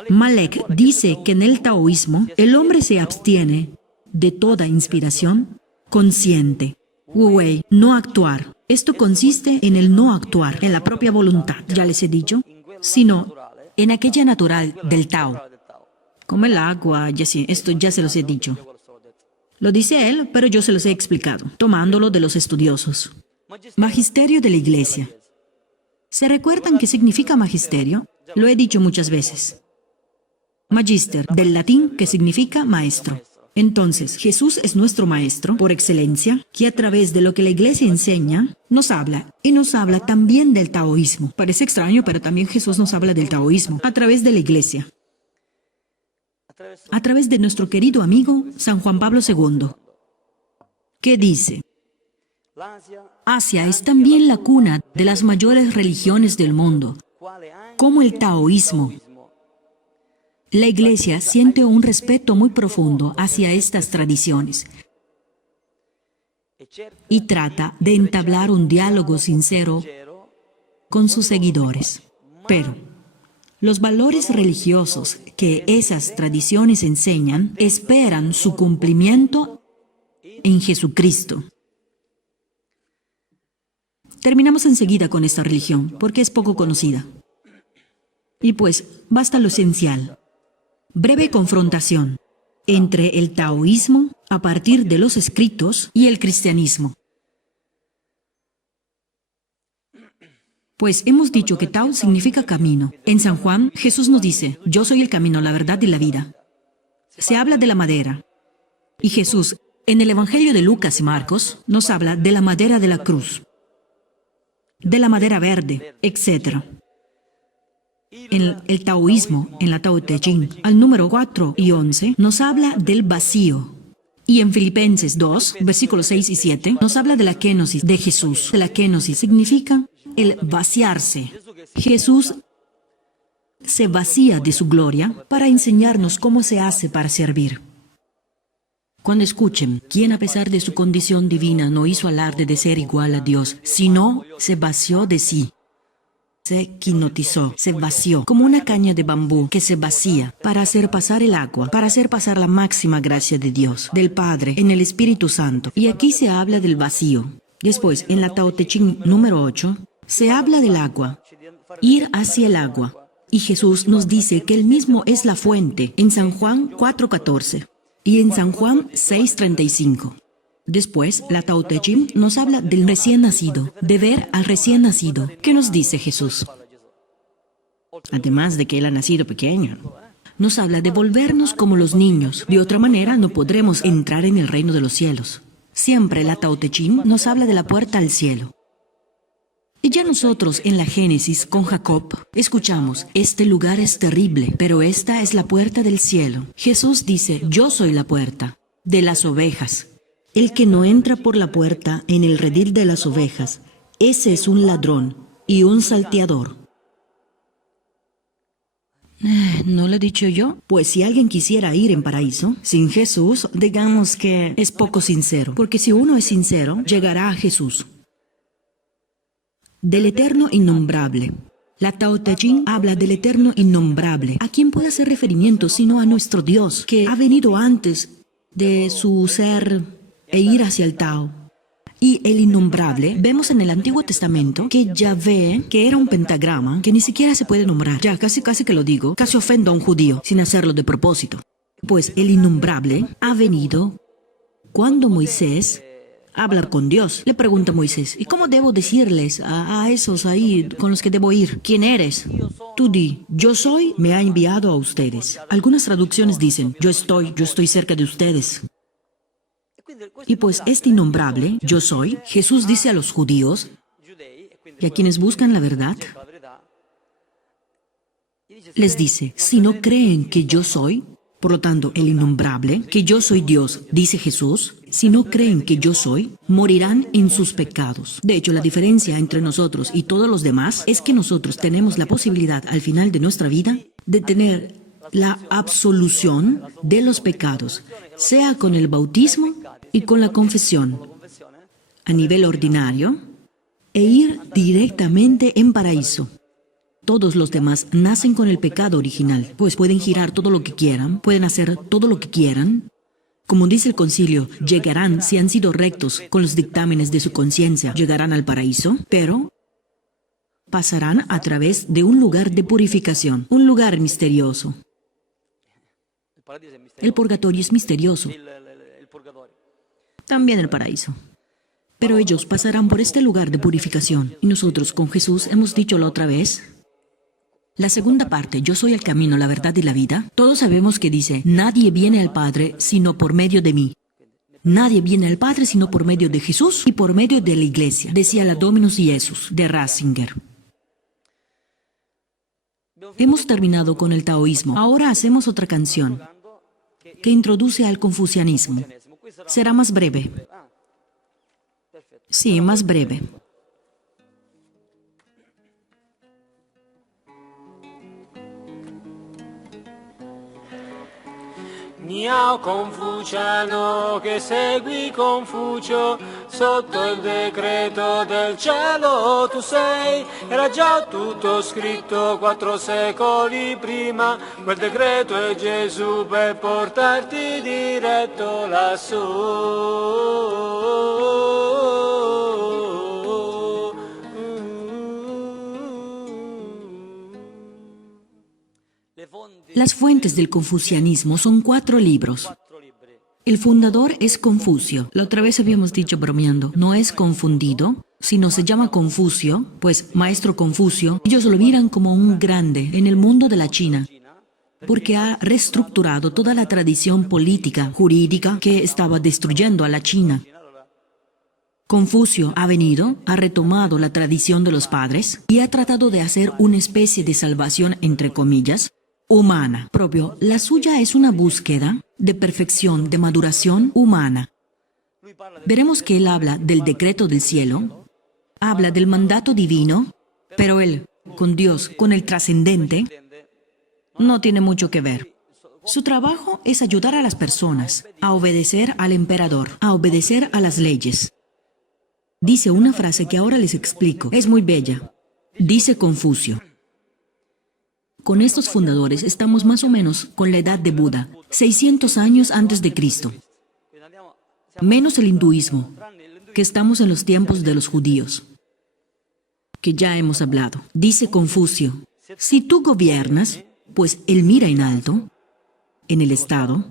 Malek dice que en el taoísmo el hombre se abstiene de toda inspiración consciente. Wu Wei, no actuar. Esto consiste en el no actuar, en la propia voluntad, ya les he dicho, sino en aquella natural del Tao. Como el agua, ya sí, esto ya se los he dicho. Lo dice él, pero yo se los he explicado, tomándolo de los estudiosos. Magisterio de la Iglesia. ¿Se recuerdan qué significa magisterio? Lo he dicho muchas veces. Magister, del latín, que significa maestro. Entonces, Jesús es nuestro Maestro por excelencia, que a través de lo que la Iglesia enseña, nos habla. Y nos habla también del taoísmo. Parece extraño, pero también Jesús nos habla del taoísmo, a través de la Iglesia. A través de nuestro querido amigo San Juan Pablo II, que dice: Asia es también la cuna de las mayores religiones del mundo, como el taoísmo. La Iglesia siente un respeto muy profundo hacia estas tradiciones y trata de entablar un diálogo sincero con sus seguidores. Pero los valores religiosos que esas tradiciones enseñan esperan su cumplimiento en Jesucristo. Terminamos enseguida con esta religión, porque es poco conocida. Y pues, basta lo esencial. Breve confrontación entre el taoísmo a partir de los escritos y el cristianismo. Pues hemos dicho que Tao significa camino. En San Juan, Jesús nos dice: yo soy el camino, la verdad y la vida. Se habla de la madera. Y Jesús, en el Evangelio de Lucas y Marcos, nos habla de la madera de la cruz, de la madera verde, etc. En el taoísmo, en la Tao Te Ching, al número 4 y 11, nos habla del vacío. Y en Filipenses 2, versículos 6 y 7, nos habla de la kenosis de Jesús. La kenosis significa el vaciarse. Jesús se vacía de su gloria para enseñarnos cómo se hace para servir. Cuando escuchen, quien a pesar de su condición divina no hizo alarde de ser igual a Dios, sino se vació de sí. Se quinotizó, se vació, como una caña de bambú que se vacía para hacer pasar el agua, para hacer pasar la máxima gracia de Dios, del Padre, en el Espíritu Santo. Y aquí se habla del vacío. Después, en la Tao Te Ching número 8, se habla del agua, ir hacia el agua. Y Jesús nos dice que Él mismo es la fuente, en San Juan 4:14 y en San Juan 6:35. Después, la Tao Te Ching nos habla del recién nacido, de ver al recién nacido. ¿Qué nos dice Jesús? Además de que Él ha nacido pequeño, nos habla de volvernos como los niños. De otra manera, no podremos entrar en el reino de los cielos. Siempre la Tao Te Ching nos habla de la puerta al cielo. Y ya nosotros en la Génesis con Jacob escuchamos: este lugar es terrible, pero esta es la puerta del cielo. Jesús dice: yo soy la puerta de las ovejas. El que no entra por la puerta en el redil de las ovejas, ese es un ladrón y un salteador. ¿No lo he dicho yo? Pues si alguien quisiera ir en paraíso, sin Jesús, digamos que es poco sincero. Porque si uno es sincero, llegará a Jesús. Del eterno innombrable. La Tao Te Ching habla del eterno innombrable. ¿A quién puede hacer referimiento sino a nuestro Dios, que ha venido antes de su ser e ir hacia el Tao? Y el innombrable, vemos en el Antiguo Testamento que Yahvé, que era un pentagrama, que ni siquiera se puede nombrar. Ya, casi que lo digo, casi ofendo a un judío, sin hacerlo de propósito. Pues el innombrable ha venido cuando Moisés habla con Dios. Le pregunta a Moisés: ¿y cómo debo decirles a esos ahí con los que debo ir? ¿Quién eres? Tú di: yo soy, me ha enviado a ustedes. Algunas traducciones dicen: yo estoy cerca de ustedes. Y pues este innombrable, yo soy, Jesús dice a los judíos y a quienes buscan la verdad, les dice: si no creen que yo soy, por lo tanto el innombrable, que yo soy Dios, dice Jesús, si no creen que yo soy, morirán en sus pecados. De hecho, la diferencia entre nosotros y todos los demás es que nosotros tenemos la posibilidad al final de nuestra vida de tener la absolución de los pecados, sea con el bautismo y con la confesión a nivel ordinario, e ir directamente en paraíso. Todos los demás nacen con el pecado original, pues pueden girar todo lo que quieran, pueden hacer todo lo que quieran. Como dice el concilio, llegarán, si han sido rectos con los dictámenes de su conciencia, llegarán al paraíso, pero pasarán a través de un lugar de purificación, un lugar misterioso. El purgatorio es misterioso. También el paraíso. Pero ellos pasarán por este lugar de purificación. Y nosotros con Jesús hemos dicho la otra vez La segunda parte, yo soy el camino, la verdad y la vida, todos sabemos que dice, nadie viene al Padre sino por medio de mí. Nadie viene al Padre sino por medio de Jesús y por medio de la Iglesia, decía la Dominus Iesus de Ratzinger. Hemos terminado con el taoísmo. Ahora hacemos otra canción que introduce al confucianismo. Será más breve. Sí, más breve. Miao confuciano che segui Confucio, sotto il decreto del cielo tu sei, era già tutto scritto 4 secoli prima, quel decreto è Gesù per portarti diretto lassù. Las fuentes del confucianismo son 4 libros. El fundador es Confucio. La otra vez habíamos dicho bromeando, no es confundido, sino se llama Confucio, pues maestro Confucio, ellos lo miran como un grande en el mundo de la China, porque ha reestructurado toda la tradición política, jurídica que estaba destruyendo a la China. Confucio ha venido, ha retomado la tradición de los padres y ha tratado de hacer una especie de salvación, entre comillas, humana. Propio, la suya es una búsqueda de perfección, de maduración humana. Veremos que él habla del decreto del cielo, habla del mandato divino, pero él, con Dios, con el trascendente, no tiene mucho que ver. Su trabajo es ayudar a las personas a obedecer al emperador, a obedecer a las leyes. Dice una frase que ahora les explico, es muy bella. Dice Confucio: con estos fundadores estamos más o menos con la edad de Buda, 600 años antes de Cristo. Menos el hinduismo, que estamos en los tiempos de los judíos, que ya hemos hablado. Dice Confucio: si tú gobiernas, pues él mira en alto, en el Estado.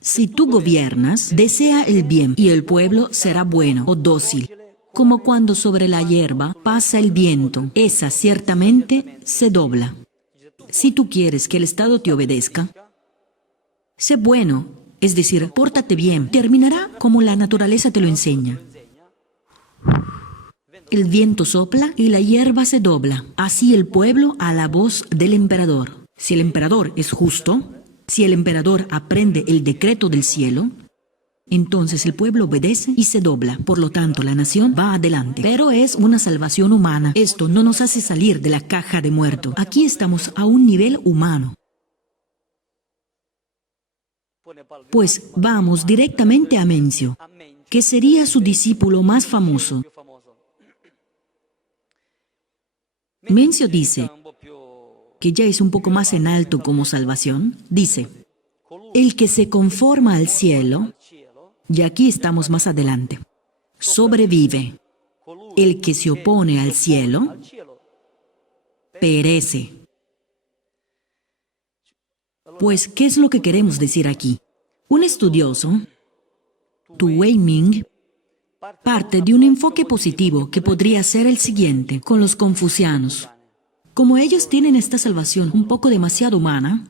Si tú gobiernas, desea el bien y el pueblo será bueno o dócil, como cuando sobre la hierba pasa el viento, esa ciertamente se dobla. Si tú quieres que el Estado te obedezca, sé bueno, es decir, pórtate bien, terminará como la naturaleza te lo enseña. El viento sopla y la hierba se dobla, así el pueblo a la voz del emperador. Si el emperador es justo, si el emperador aprende el decreto del cielo, entonces el pueblo obedece y se dobla. Por lo tanto, la nación va adelante. Pero es una salvación humana. Esto no nos hace salir de la caja de muerto. Aquí estamos a un nivel humano. Pues vamos directamente a Mencio, que sería su discípulo más famoso. Mencio dice, que ya es un poco más en alto como salvación, dice: el que se conforma al cielo, y aquí estamos más adelante, sobrevive. El que se opone al cielo, perece. Pues, ¿qué es lo que queremos decir aquí? Un estudioso, Tu Wei-Ming, parte de un enfoque positivo que podría ser el siguiente con los confucianos. Como ellos tienen esta salvación un poco demasiado humana,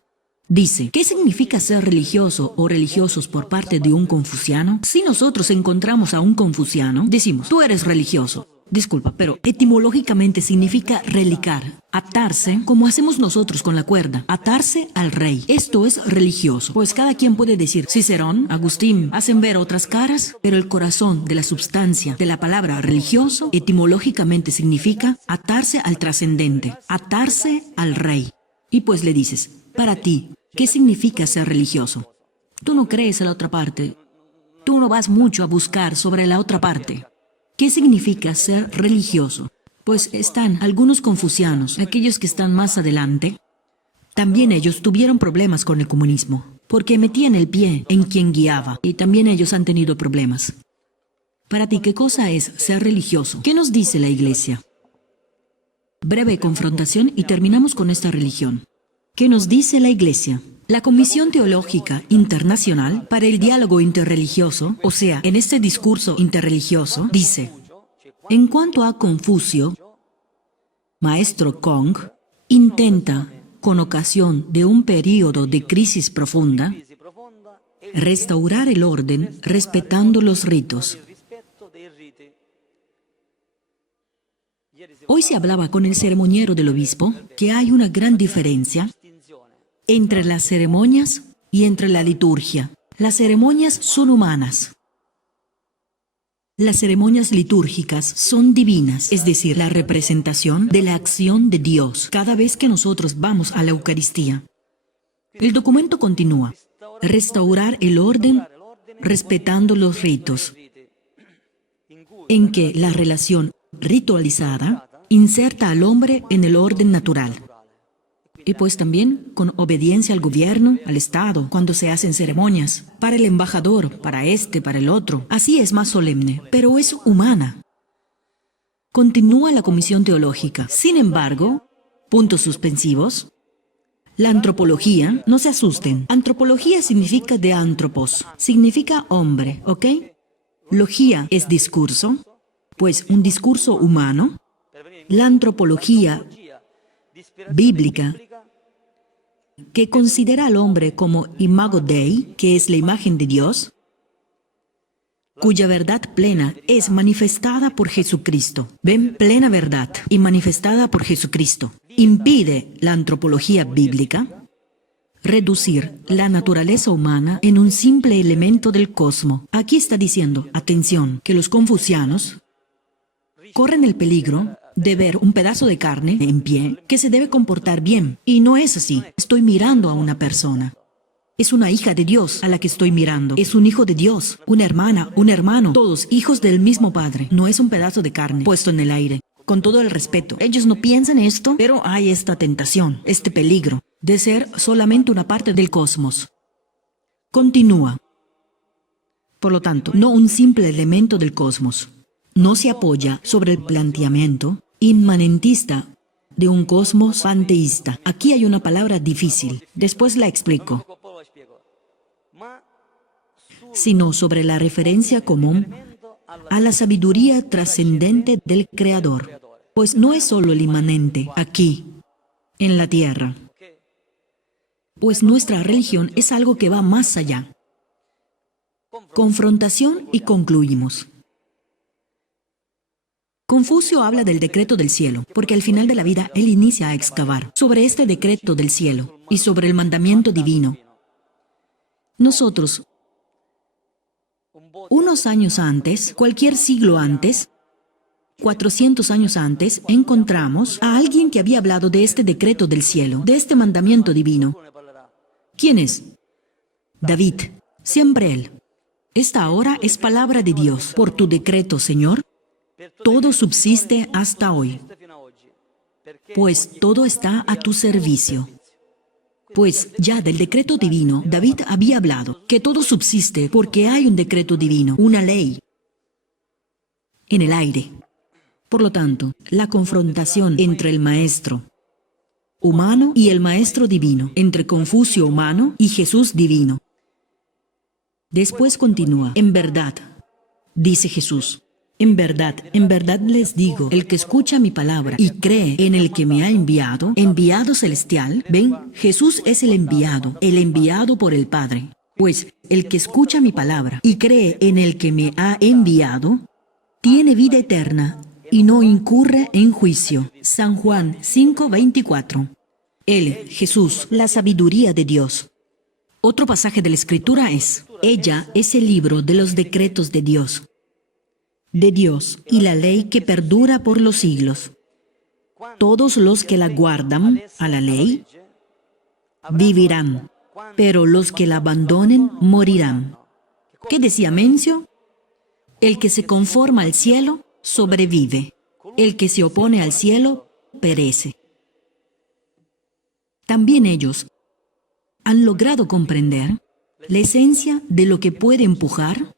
dice, ¿qué significa ser religioso o religiosos por parte de un confuciano? Si nosotros encontramos a un confuciano, decimos, tú eres religioso. Disculpa, pero etimológicamente significa relicar, atarse, como hacemos nosotros con la cuerda, atarse al rey. Esto es religioso, pues cada quien puede decir, Cicerón, Agustín, hacen ver otras caras, pero el corazón de la substancia de la palabra religioso etimológicamente significa atarse al trascendente, atarse al rey. Y pues le dices, para ti, ¿qué significa ser religioso? Tú no crees en la otra parte, tú no vas mucho a buscar sobre la otra parte. ¿Qué significa ser religioso? Pues están algunos confucianos, aquellos que están más adelante. También ellos tuvieron problemas con el comunismo, porque metían el pie en quien guiaba, y también ellos han tenido problemas. Para ti, ¿qué cosa es ser religioso? ¿Qué nos dice la Iglesia? Breve confrontación y terminamos con esta religión. ¿Qué nos dice la Iglesia? La Comisión Teológica Internacional para el Diálogo Interreligioso, o sea, en este discurso interreligioso, dice, en cuanto a Confucio, Maestro Kong, intenta, con ocasión de un periodo de crisis profunda, restaurar el orden respetando los ritos. Hoy se hablaba con el ceremoniero del obispo que hay una gran diferencia entre las ceremonias y entre la liturgia. Las ceremonias son humanas. Las ceremonias litúrgicas son divinas, es decir, la representación de la acción de Dios cada vez que nosotros vamos a la Eucaristía. El documento continúa: restaurar el orden respetando los ritos, en que la relación ritualizada inserta al hombre en el orden natural. Y pues también con obediencia al gobierno, al Estado, cuando se hacen ceremonias, para el embajador, para este, para el otro. Así es más solemne, pero es humana. Continúa la comisión teológica. Sin embargo, puntos suspensivos, la antropología, no se asusten. Antropología significa de antropos, significa hombre, ¿ok? Logía es discurso, pues un discurso humano. La antropología bíblica, que considera al hombre como imago Dei, que es la imagen de Dios, cuya verdad plena es manifestada por Jesucristo. ¿Ven? Plena verdad y manifestada por Jesucristo. Impide la antropología bíblica reducir la naturaleza humana en un simple elemento del cosmos. Aquí está diciendo, atención, que los confucianos corren el peligro de ver un pedazo de carne en pie que se debe comportar bien. Y no es así. Estoy mirando a una persona. Es una hija de Dios a la que estoy mirando. Es un hijo de Dios, una hermana, un hermano, todos hijos del mismo Padre. No es un pedazo de carne puesto en el aire. Con todo el respeto, ellos no piensan esto, pero hay esta tentación, este peligro de ser solamente una parte del cosmos. Continúa. Por lo tanto, no un simple elemento del cosmos. No se apoya sobre el planteamiento inmanentista de un cosmos panteísta. Aquí hay una palabra difícil, después la explico. Sino sobre la referencia común a la sabiduría trascendente del Creador. Pues no es solo el inmanente, aquí, en la tierra. Pues nuestra religión es algo que va más allá. Confrontación y concluimos. Confucio habla del decreto del cielo, porque al final de la vida él inicia a excavar sobre este decreto del cielo y sobre el mandamiento divino. Nosotros, unos años antes, cualquier siglo antes, 400 años antes, encontramos a alguien que había hablado de este decreto del cielo, de este mandamiento divino. ¿Quién es? David, siempre él. Esta ahora es palabra de Dios. Por tu decreto, Señor, todo subsiste hasta hoy, pues todo está a tu servicio. Pues ya del decreto divino, David había hablado, que todo subsiste porque hay un decreto divino, una ley, en el aire. Por lo tanto, la confrontación entre el maestro humano y el maestro divino, entre Confucio humano y Jesús divino. Después continúa, en verdad, dice Jesús. En verdad les digo, el que escucha mi palabra y cree en el que me ha enviado, enviado celestial, ven, Jesús es el enviado por el Padre. Pues el que escucha mi palabra y cree en el que me ha enviado, tiene vida eterna y no incurre en juicio. San Juan 5:24. Él, Jesús, la sabiduría de Dios. Otro pasaje de la Escritura es, ella es el libro de los decretos de Dios y la ley que perdura por los siglos. Todos los que la guardan a la ley vivirán, pero los que la abandonen morirán. ¿Qué decía Mencio? El que se conforma al cielo sobrevive, el que se opone al cielo perece. También ellos han logrado comprender la esencia de lo que puede empujar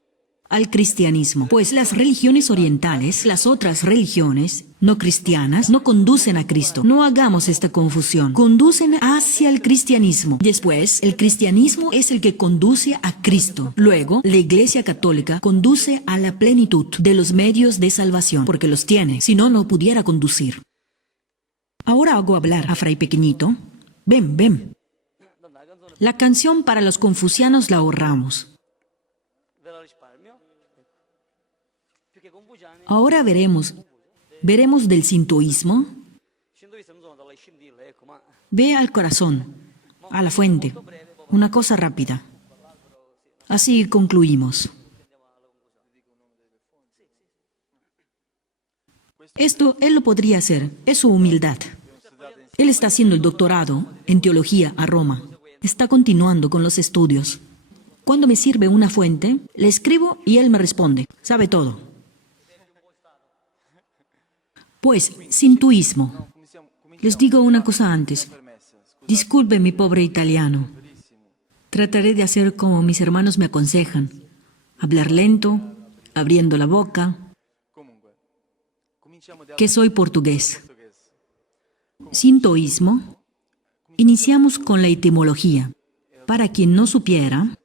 al cristianismo, pues las religiones orientales, las otras religiones no cristianas, no conducen a Cristo. No hagamos esta confusión. Conducen hacia el cristianismo. Después, el cristianismo es el que conduce a Cristo. Luego, la Iglesia Católica conduce a la plenitud de los medios de salvación, porque los tiene, si no, no pudiera conducir. Ahora hago hablar a Fray Pequeñito. Ven, ven. La canción para los confucianos la ahorramos. Ve la risparmio. Perché confuciani, Ahora veremos del sintoísmo. shintoisti non sono dalle scintille, ecco, ma Ve al corazón, a la fuente. Una cosa rápida. Así concluimos. Esto él lo podría hacer, es su humildad. Él está haciendo el doctorado en teología a Roma. Está continuando con los estudios. Cuando me sirve una fuente, le escribo y él me responde. Sabe todo. Pues, sintoísmo. Les digo una cosa antes. Disculpe mi pobre italiano. Trataré de hacer como mis hermanos me aconsejan. Hablar lento, abriendo la boca, que soy portugués. Sintoísmo. Iniciamos con la etimología. Para quien no supiera,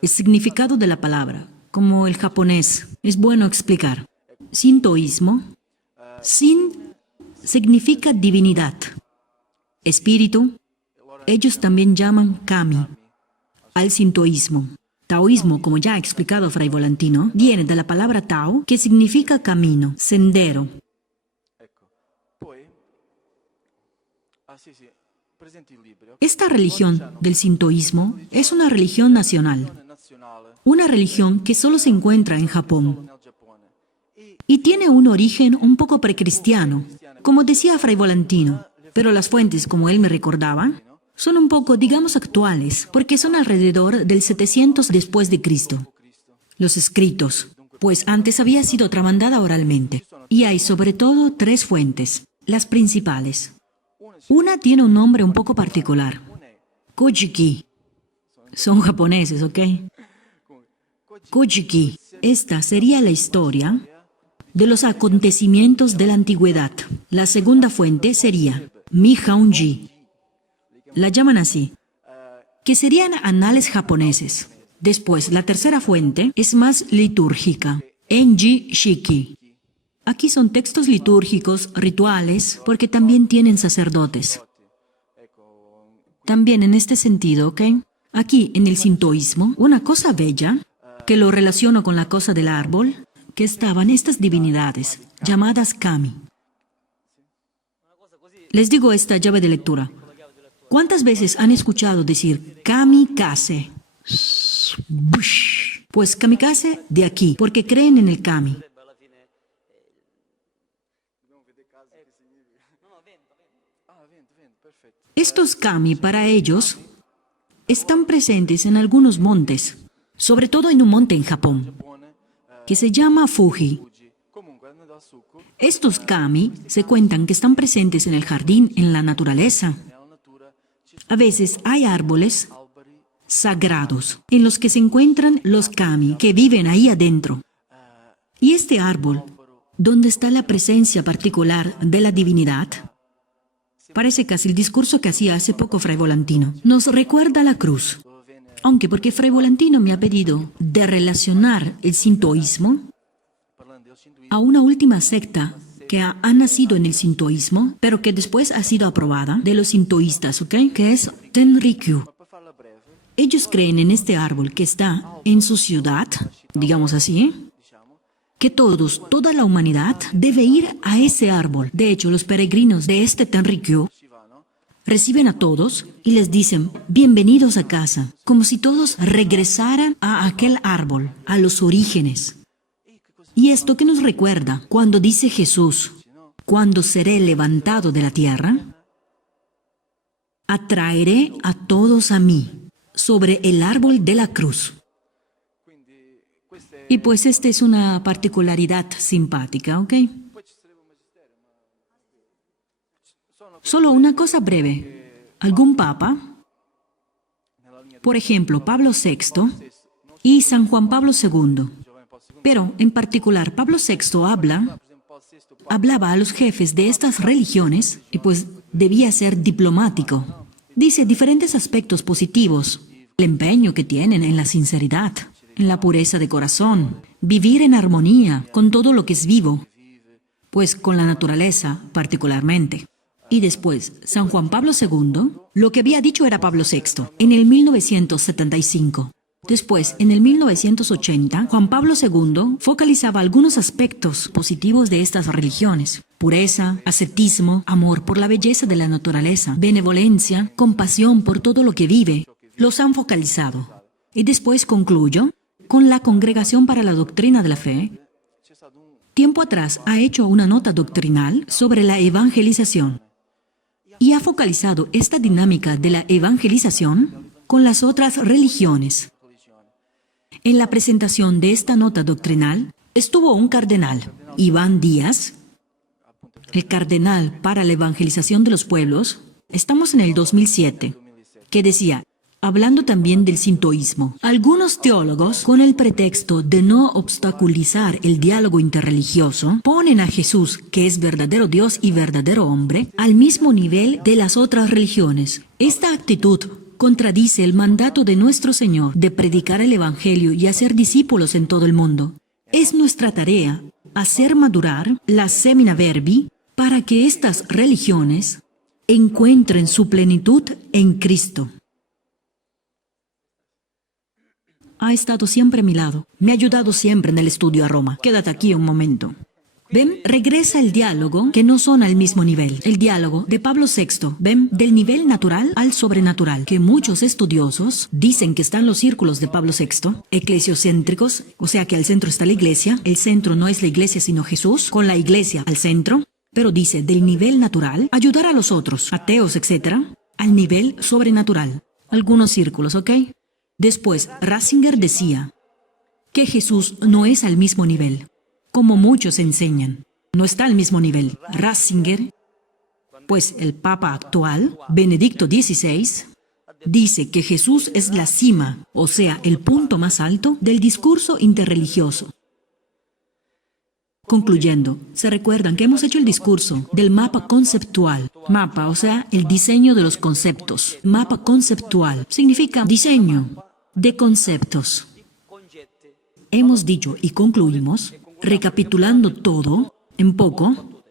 el significado de la palabra, como el japonés, es bueno explicar. Sintoísmo. Sin significa divinidad, espíritu. Ellos también llaman kami al sintoísmo. Taoísmo, como ya ha explicado Fray Volantino, viene de la palabra Tao, que significa camino, sendero. Esta religión del sintoísmo es una religión nacional, una religión que solo se encuentra en Japón y tiene un origen un poco precristiano, como decía Fray Volantino, pero las fuentes, como él me recordaba, son un poco, digamos, actuales, porque son alrededor del 700 después de Cristo. Los escritos, pues antes había sido tramandada oralmente, y hay sobre todo 3 fuentes, las principales. Una tiene un nombre un poco particular, Kojiki. Son japoneses, ¿ok? Kojiki. Esta sería la historia de los acontecimientos de la antigüedad. La segunda fuente sería Mihaunji. La llaman así, que serían anales japoneses. Después, la tercera fuente es más litúrgica, Enji Shiki. Aquí son textos litúrgicos, rituales, porque también tienen sacerdotes. También en este sentido, ¿ok? Aquí, en el sintoísmo, una cosa bella, que lo relaciono con la cosa del árbol, que estaban estas divinidades, llamadas kami. Les digo esta llave de lectura. ¿Cuántas veces han escuchado decir kamikaze? Pues kamikaze de aquí, porque creen en el kami. Estos kami para ellos están presentes en algunos montes, sobre todo en un monte en Japón, que se llama Fuji. Estos kami se cuentan que están presentes en el jardín, en la naturaleza. A veces hay árboles sagrados en los que se encuentran los kami que viven ahí adentro. Y este árbol, donde está la presencia particular de la divinidad, parece casi el discurso que hacía hace poco Fray Volantino. Nos recuerda la cruz. Aunque porque Fray Volantino me ha pedido de relacionar el sintoísmo a una última secta que ha nacido en el sintoísmo, pero que después ha sido aprobada de los sintoístas, ¿ok? Que es Tenrikyu. Ellos creen en este árbol que está en su ciudad, digamos así, que toda la humanidad debe ir a ese árbol. De hecho, los peregrinos de este Tenrikyu reciben a todos y les dicen, bienvenidos a casa, como si todos regresaran a aquel árbol, a los orígenes. ¿Y esto qué nos recuerda? Cuando dice Jesús, cuando seré levantado de la tierra, atraeré a todos a mí, sobre el árbol de la cruz. Y pues esta es una particularidad simpática, ¿ok? Solo una cosa breve. Algún papa, por ejemplo, Pablo VI y San Juan Pablo II, pero en particular Pablo VI hablaba a los jefes de estas religiones y pues debía ser diplomático. Dice diferentes aspectos positivos, el empeño que tienen en la sinceridad, en la pureza de corazón, vivir en armonía con todo lo que es vivo, pues con la naturaleza particularmente. Y después, San Juan Pablo II, lo que había dicho era Pablo VI, en el 1975. Después, en el 1980, Juan Pablo II focalizaba algunos aspectos positivos de estas religiones: pureza, ascetismo, amor por la belleza de la naturaleza, benevolencia, compasión por todo lo que vive. Los han focalizado. Y después concluyo con la Congregación para la Doctrina de la Fe. Tiempo atrás ha hecho una nota doctrinal sobre la evangelización y ha focalizado esta dinámica de la evangelización con las otras religiones. En la presentación de esta nota doctrinal estuvo un cardenal, Iván Díaz, el cardenal para la evangelización de los pueblos. Estamos en el 2007, que decía, hablando también del sintoísmo, algunos teólogos, con el pretexto de no obstaculizar el diálogo interreligioso, ponen a Jesús, que es verdadero Dios y verdadero hombre, al mismo nivel de las otras religiones. Esta actitud contradice el mandato de nuestro Señor de predicar el Evangelio y hacer discípulos en todo el mundo. Es nuestra tarea hacer madurar la semina verbi para que estas religiones encuentren su plenitud en Cristo. Ha estado siempre a mi lado. Me ha ayudado siempre en el estudio a Roma. Quédate aquí un momento. ¿Ven? Regresa el diálogo que no son al mismo nivel. El diálogo de Pablo VI. ¿Ven? Del nivel natural al sobrenatural. Que muchos estudiosos dicen que están los círculos de Pablo VI, eclesiocéntricos, o sea que al centro está la iglesia. El centro no es la iglesia sino Jesús, con la iglesia al centro. Pero dice del nivel natural, ayudar a los otros, ateos, etc., al nivel sobrenatural. Algunos círculos, ¿ok? Después, Ratzinger decía que Jesús no es al mismo nivel, como muchos enseñan. No está al mismo nivel. Ratzinger, pues el Papa actual, Benedicto XVI, dice que Jesús es la cima, o sea, el punto más alto del discurso interreligioso. Concluyendo, se recuerdan que hemos hecho el discurso del mapa conceptual. Mapa, o sea, el diseño de los conceptos. Mapa conceptual significa diseño de conceptos. Hemos dicho y concluimos, recapitulando todo, en poco,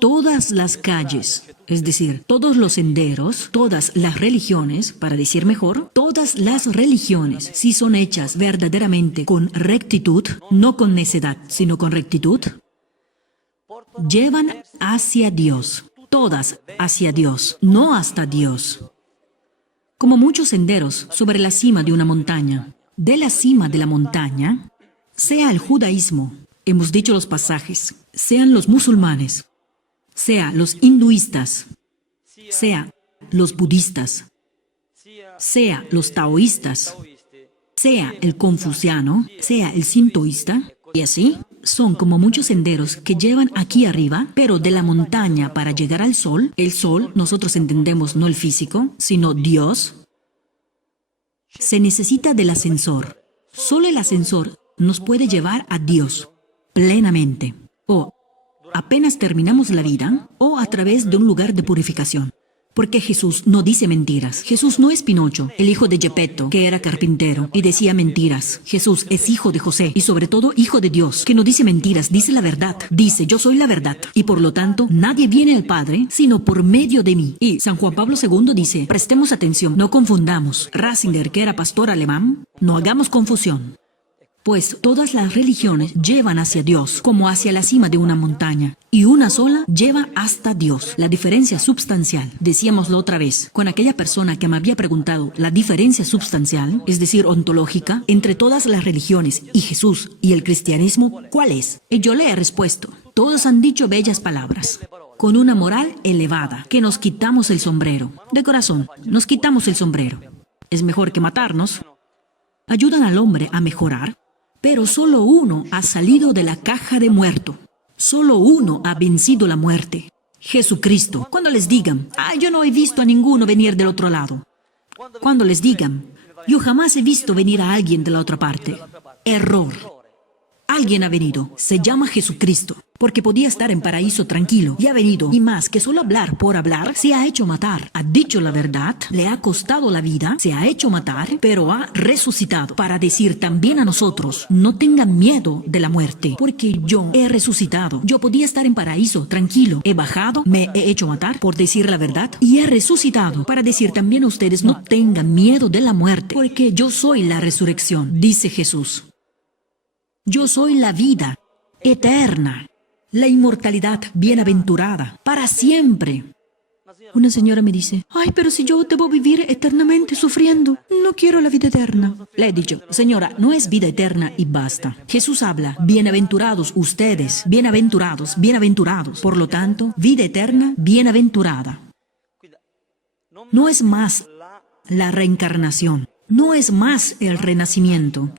todas las calles, es decir, todos los senderos, todas las religiones, para decir mejor, todas las religiones, si son hechas verdaderamente con rectitud, no con necedad, sino con rectitud, llevan hacia Dios, todas hacia Dios, no hasta Dios. Como muchos senderos sobre la cima de una montaña. De la cima de la montaña, sea el judaísmo, hemos dicho los pasajes, sean los musulmanes, sea los hinduistas, sea los budistas, sea los taoístas, sea el confuciano, sea el sintoísta, y así son como muchos senderos que llevan aquí arriba, pero de la montaña para llegar al sol, el sol, nosotros entendemos no el físico, sino Dios, se necesita del ascensor. Solo el ascensor nos puede llevar a Dios plenamente, o apenas terminamos la vida, o a través de un lugar de purificación. Porque Jesús no dice mentiras. Jesús no es Pinocho, el hijo de Geppetto, que era carpintero y decía mentiras. Jesús es hijo de José y sobre todo hijo de Dios, que no dice mentiras, dice la verdad. Dice, yo soy la verdad. Y por lo tanto, nadie viene al Padre sino por medio de mí. Y San Juan Pablo II dice, prestemos atención, no confundamos. Ratzinger, que era pastor alemán, no hagamos confusión. Pues todas las religiones llevan hacia Dios, como hacia la cima de una montaña, y una sola lleva hasta Dios. La diferencia substancial, decíamoslo otra vez, con aquella persona que me había preguntado la diferencia substancial, es decir, ontológica, entre todas las religiones y Jesús y el cristianismo, ¿cuál es? Y yo le he respuesto, todos han dicho bellas palabras, con una moral elevada, que nos quitamos el sombrero. De corazón, nos quitamos el sombrero. Es mejor que matarnos. Ayudan al hombre a mejorar. Pero solo uno ha salido de la caja de muerto. Solo uno ha vencido la muerte. Jesucristo. Cuando les digan, yo no he visto a ninguno venir del otro lado. Cuando les digan, yo jamás he visto venir a alguien de la otra parte. Error. Alguien ha venido, se llama Jesucristo, porque podía estar en paraíso tranquilo, y ha venido, y más que solo hablar por hablar, se ha hecho matar, ha dicho la verdad, le ha costado la vida, se ha hecho matar, pero ha resucitado, para decir también a nosotros, no tengan miedo de la muerte, porque yo he resucitado. Yo podía estar en paraíso tranquilo, he bajado, me he hecho matar por decir la verdad, y he resucitado, para decir también a ustedes, no tengan miedo de la muerte, porque yo soy la resurrección, dice Jesús. Yo soy la vida eterna, la inmortalidad bienaventurada, para siempre. Una señora me dice, ay, pero si yo debo vivir eternamente sufriendo, no quiero la vida eterna. Le he dicho, señora, no es vida eterna y basta. Jesús habla, bienaventurados ustedes, bienaventurados, bienaventurados. Por lo tanto, vida eterna, bienaventurada. No es más la reencarnación, no es más el renacimiento.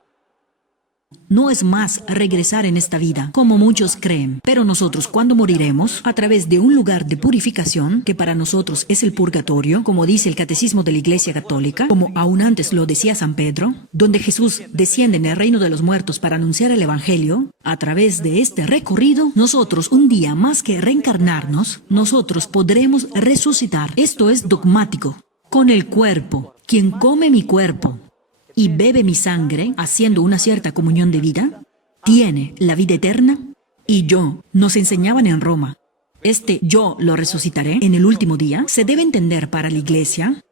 No es más regresar en esta vida, como muchos creen. Pero nosotros, cuando moriremos, a través de un lugar de purificación, que para nosotros es el purgatorio, como dice el Catecismo de la Iglesia Católica, como aún antes lo decía San Pedro, donde Jesús desciende en el reino de los muertos para anunciar el Evangelio, a través de este recorrido, nosotros un día más que reencarnarnos, nosotros podremos resucitar. Esto es dogmático. Con el cuerpo, quien come mi cuerpo y bebe mi sangre, haciendo una cierta comunión de vida, tiene la vida eterna. Y yo, nos enseñaban en Roma, yo lo resucitaré en el último día, se debe entender para la Iglesia,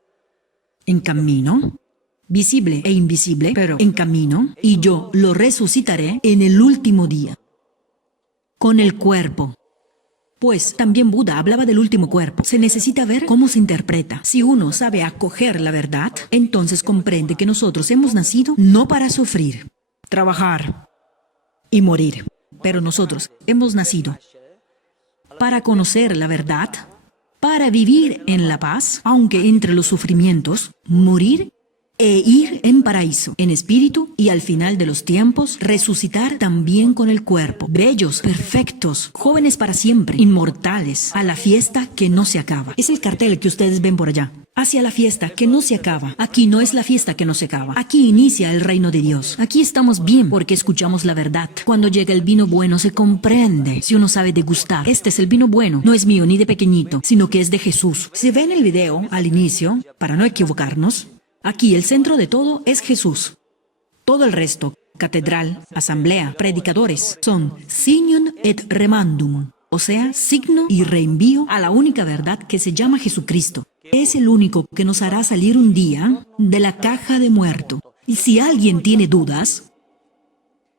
en camino, visible e invisible, pero en camino, y yo lo resucitaré en el último día, con el cuerpo. Pues también Buda hablaba del último cuerpo. Se necesita ver cómo se interpreta. Si uno sabe acoger la verdad, entonces comprende que nosotros hemos nacido no para sufrir, trabajar y morir, pero nosotros hemos nacido para conocer la verdad, para vivir en la paz, aunque entre los sufrimientos, morir e ir en paraíso, en espíritu, y al final de los tiempos, resucitar también con el cuerpo. Bellos, perfectos, jóvenes para siempre, inmortales, a la fiesta que no se acaba. Es el cartel que ustedes ven por allá. Hacia la fiesta que no se acaba. Aquí no es la fiesta que no se acaba. Aquí inicia el reino de Dios. Aquí estamos bien porque escuchamos la verdad. Cuando llega el vino bueno se comprende. Si uno sabe degustar, este es el vino bueno. No es mío ni de pequeñito, sino que es de Jesús. Si ven el video al inicio, para no equivocarnos, aquí el centro de todo es Jesús. Todo el resto, catedral, asamblea, predicadores, son signum et remandum, o sea, signo y reenvío a la única verdad que se llama Jesucristo. Es el único que nos hará salir un día de la caja de muerto. Y si alguien tiene dudas,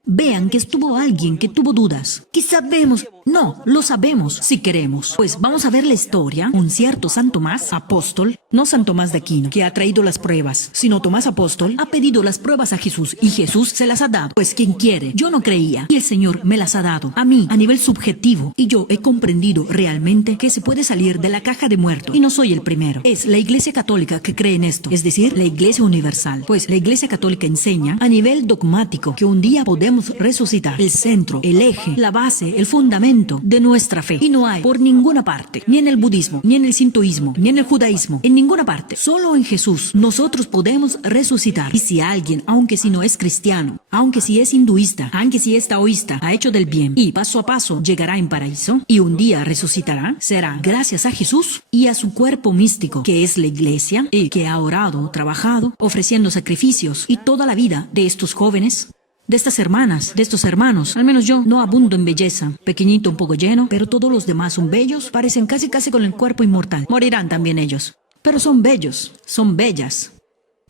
vean que estuvo alguien que tuvo dudas. ¿Qué sabemos? No, lo sabemos si queremos. Pues vamos a ver la historia. Un cierto San Tomás, apóstol, no San Tomás de Aquino, que ha traído las pruebas, sino Tomás apóstol, ha pedido las pruebas a Jesús y Jesús se las ha dado. Pues quien quiere, yo no creía y el Señor me las ha dado a mí a nivel subjetivo y yo he comprendido realmente que se puede salir de la caja de muerto y no soy el primero. Es la Iglesia Católica que cree en esto, es decir, la Iglesia Universal. Pues la Iglesia Católica enseña a nivel dogmático que un día podemos resucitar, el centro, el eje, la base, el fundamento de nuestra fe. Y no hay por ninguna parte, ni en el budismo, ni en el sintoísmo, ni en el judaísmo, en ninguna parte. Solo en Jesús nosotros podemos resucitar. Y si alguien, aunque si no es cristiano, aunque si es hinduista, aunque si es taoísta, ha hecho del bien y paso a paso llegará en paraíso y un día resucitará, será gracias a Jesús y a su cuerpo místico, que es la Iglesia, y que ha orado, trabajado, ofreciendo sacrificios y toda la vida de estos jóvenes, de estas hermanas, de estos hermanos. Al menos yo no abundo en belleza. Pequeñito, un poco lleno, pero todos los demás son bellos, parecen casi con el cuerpo inmortal. Morirán también ellos. Pero son bellos, son bellas.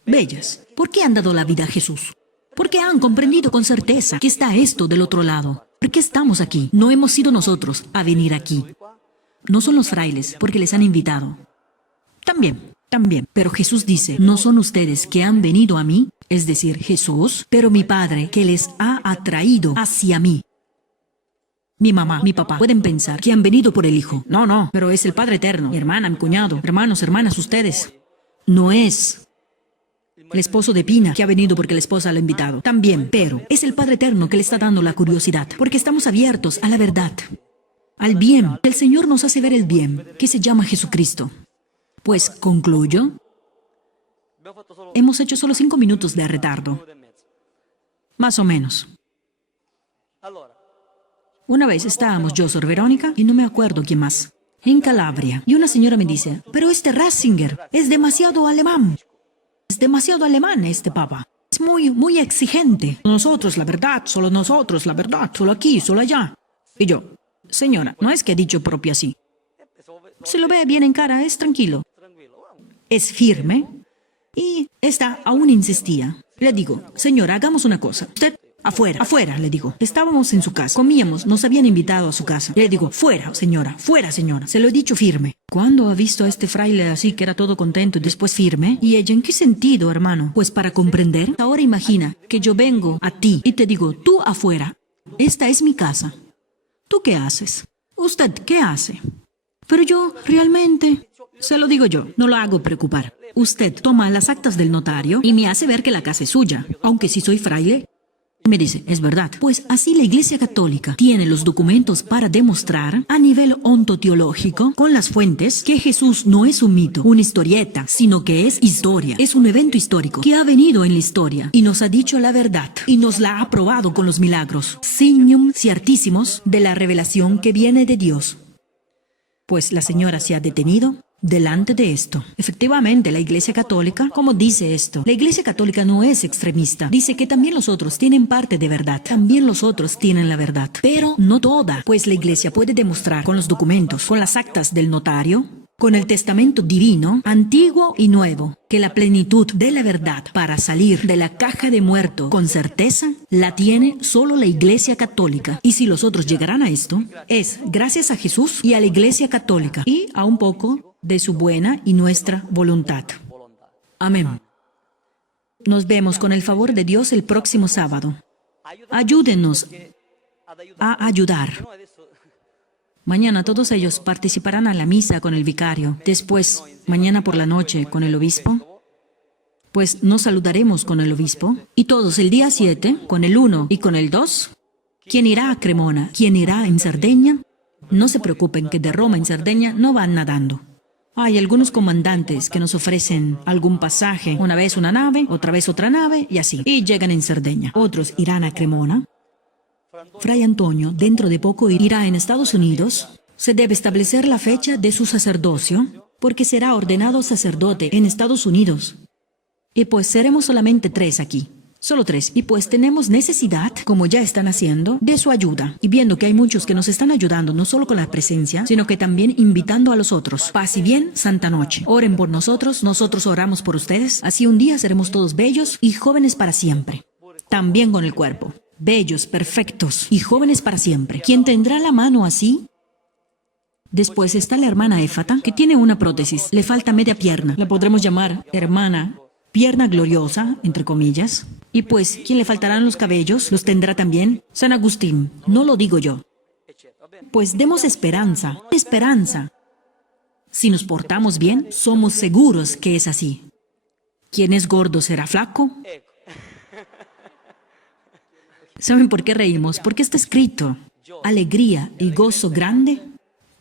Bellas. ¿Por qué han dado la vida a Jesús? Porque han comprendido con certeza que está esto del otro lado. ¿Por qué estamos aquí? No hemos sido nosotros a venir aquí. No son los frailes, porque les han invitado. También. Pero Jesús dice, no son ustedes que han venido a mí, es decir, Jesús, pero mi Padre que les ha atraído hacia mí. Mi mamá, mi papá pueden pensar que han venido por el Hijo. No, pero es el Padre Eterno. Mi hermana, mi cuñado, hermanos, hermanas, ustedes. No es el esposo de Pina que ha venido porque la esposa lo ha invitado. También, pero es el Padre Eterno que le está dando la curiosidad, porque estamos abiertos a la verdad, al bien. El Señor nos hace ver el bien, que se llama Jesucristo. Pues concluyo. Hemos hecho solo 5 minutos de retardo. Más o menos. Una vez estábamos yo, Sor Verónica, y no me acuerdo quién más, en Calabria. Y una señora me dice, pero este Ratzinger es demasiado alemán. Es demasiado alemán este papa. Es muy exigente. Nosotros la verdad, solo nosotros la verdad, solo aquí, solo allá. Y yo, señora, no es que he dicho propio así. Se lo ve bien en cara, es tranquilo. Es firme. Y esta aún insistía. Le digo, señora, hagamos una cosa. Usted, afuera, le digo. Estábamos en su casa, comíamos, nos habían invitado a su casa. Le digo, fuera, señora. Se lo he dicho firme. ¿Cuándo ha visto a este fraile así que era todo contento y después firme? ¿Y ella en qué sentido, hermano? Pues para comprender. Ahora imagina que yo vengo a ti y te digo, tú afuera. Esta es mi casa. ¿Tú qué haces? ¿Usted qué hace? Pero yo, realmente, se lo digo yo, no lo hago preocupar. Usted toma las actas del notario y me hace ver que la casa es suya, aunque si soy fraile. Me dice, es verdad. Pues así la Iglesia Católica tiene los documentos para demostrar, a nivel ontoteológico, con las fuentes, que Jesús no es un mito, una historieta, sino que es historia. Es un evento histórico que ha venido en la historia y nos ha dicho la verdad y nos la ha probado con los milagros, signum ciertísimos de la revelación que viene de Dios. Pues la señora se ha detenido delante de esto. Efectivamente, la Iglesia Católica, ¿cómo dice esto? La Iglesia Católica no es extremista. Dice que también los otros tienen parte de verdad. También los otros tienen la verdad. Pero no toda, pues la Iglesia puede demostrar con los documentos, con las actas del notario, con el testamento divino, antiguo y nuevo, que la plenitud de la verdad para salir de la caja de muerto con certeza la tiene solo la Iglesia Católica. Y si los otros llegarán a esto, es gracias a Jesús y a la Iglesia Católica y a un poco de su buena y nuestra voluntad. Amén. Nos vemos con el favor de Dios el próximo sábado. Ayúdenos a ayudar. Mañana todos ellos participarán a la misa con el vicario. Después, mañana por la noche, con el obispo. Pues nos saludaremos con el obispo. Y todos el día 7, con el 1 y con el 2. ¿Quién irá a Cremona? ¿Quién irá en Cerdeña? No se preocupen que de Roma en Cerdeña no van nadando. Hay algunos comandantes que nos ofrecen algún pasaje. Una vez una nave, otra vez otra nave y así. Y llegan en Cerdeña. Otros irán a Cremona. Fray Antonio, dentro de poco irá en Estados Unidos. Se debe establecer la fecha de su sacerdocio, porque será ordenado sacerdote en Estados Unidos. Y pues seremos solamente 3 aquí. Solo 3. Y pues tenemos necesidad, como ya están haciendo, de su ayuda. Y viendo que hay muchos que nos están ayudando, no solo con la presencia, sino que también invitando a los otros. Paz y bien, Santa Noche. Oren por nosotros oramos por ustedes. Así un día seremos todos bellos y jóvenes para siempre. También con el cuerpo. Bellos, perfectos y jóvenes para siempre. ¿Quién tendrá la mano así? Después está la hermana Éfata, que tiene una prótesis. Le falta media pierna. La podremos llamar hermana pierna gloriosa, entre comillas. Y pues, ¿quién le faltarán los cabellos? ¿Los tendrá también? San Agustín. No lo digo yo. Pues demos esperanza. Esperanza. Si nos portamos bien, somos seguros que es así. ¿Quién es gordo será flaco? ¿Saben por qué reímos? Porque está escrito, alegría y gozo grande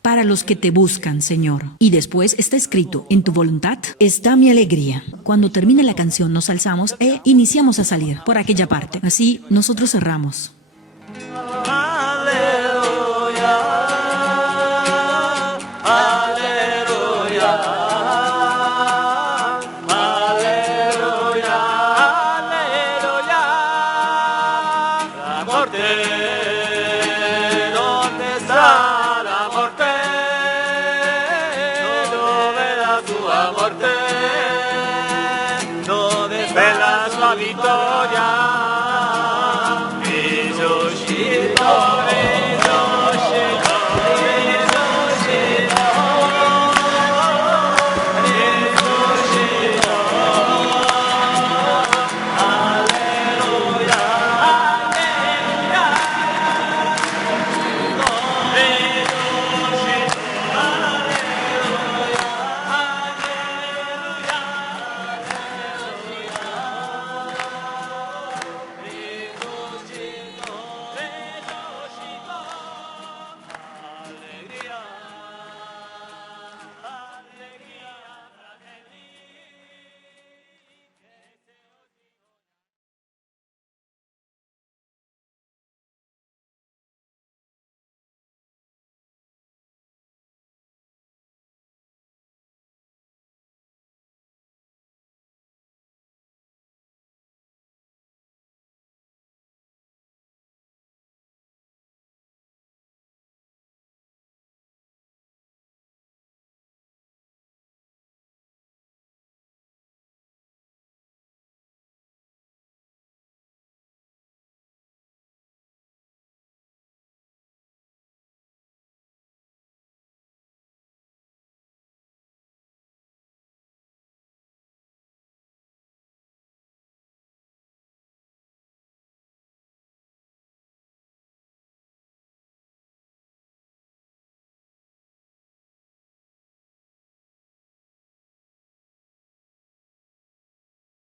para los que te buscan, Señor. Y después está escrito, en tu voluntad está mi alegría. Cuando termine la canción nos alzamos e iniciamos a salir por aquella parte. Así nosotros cerramos. Vittoria, risuscitò.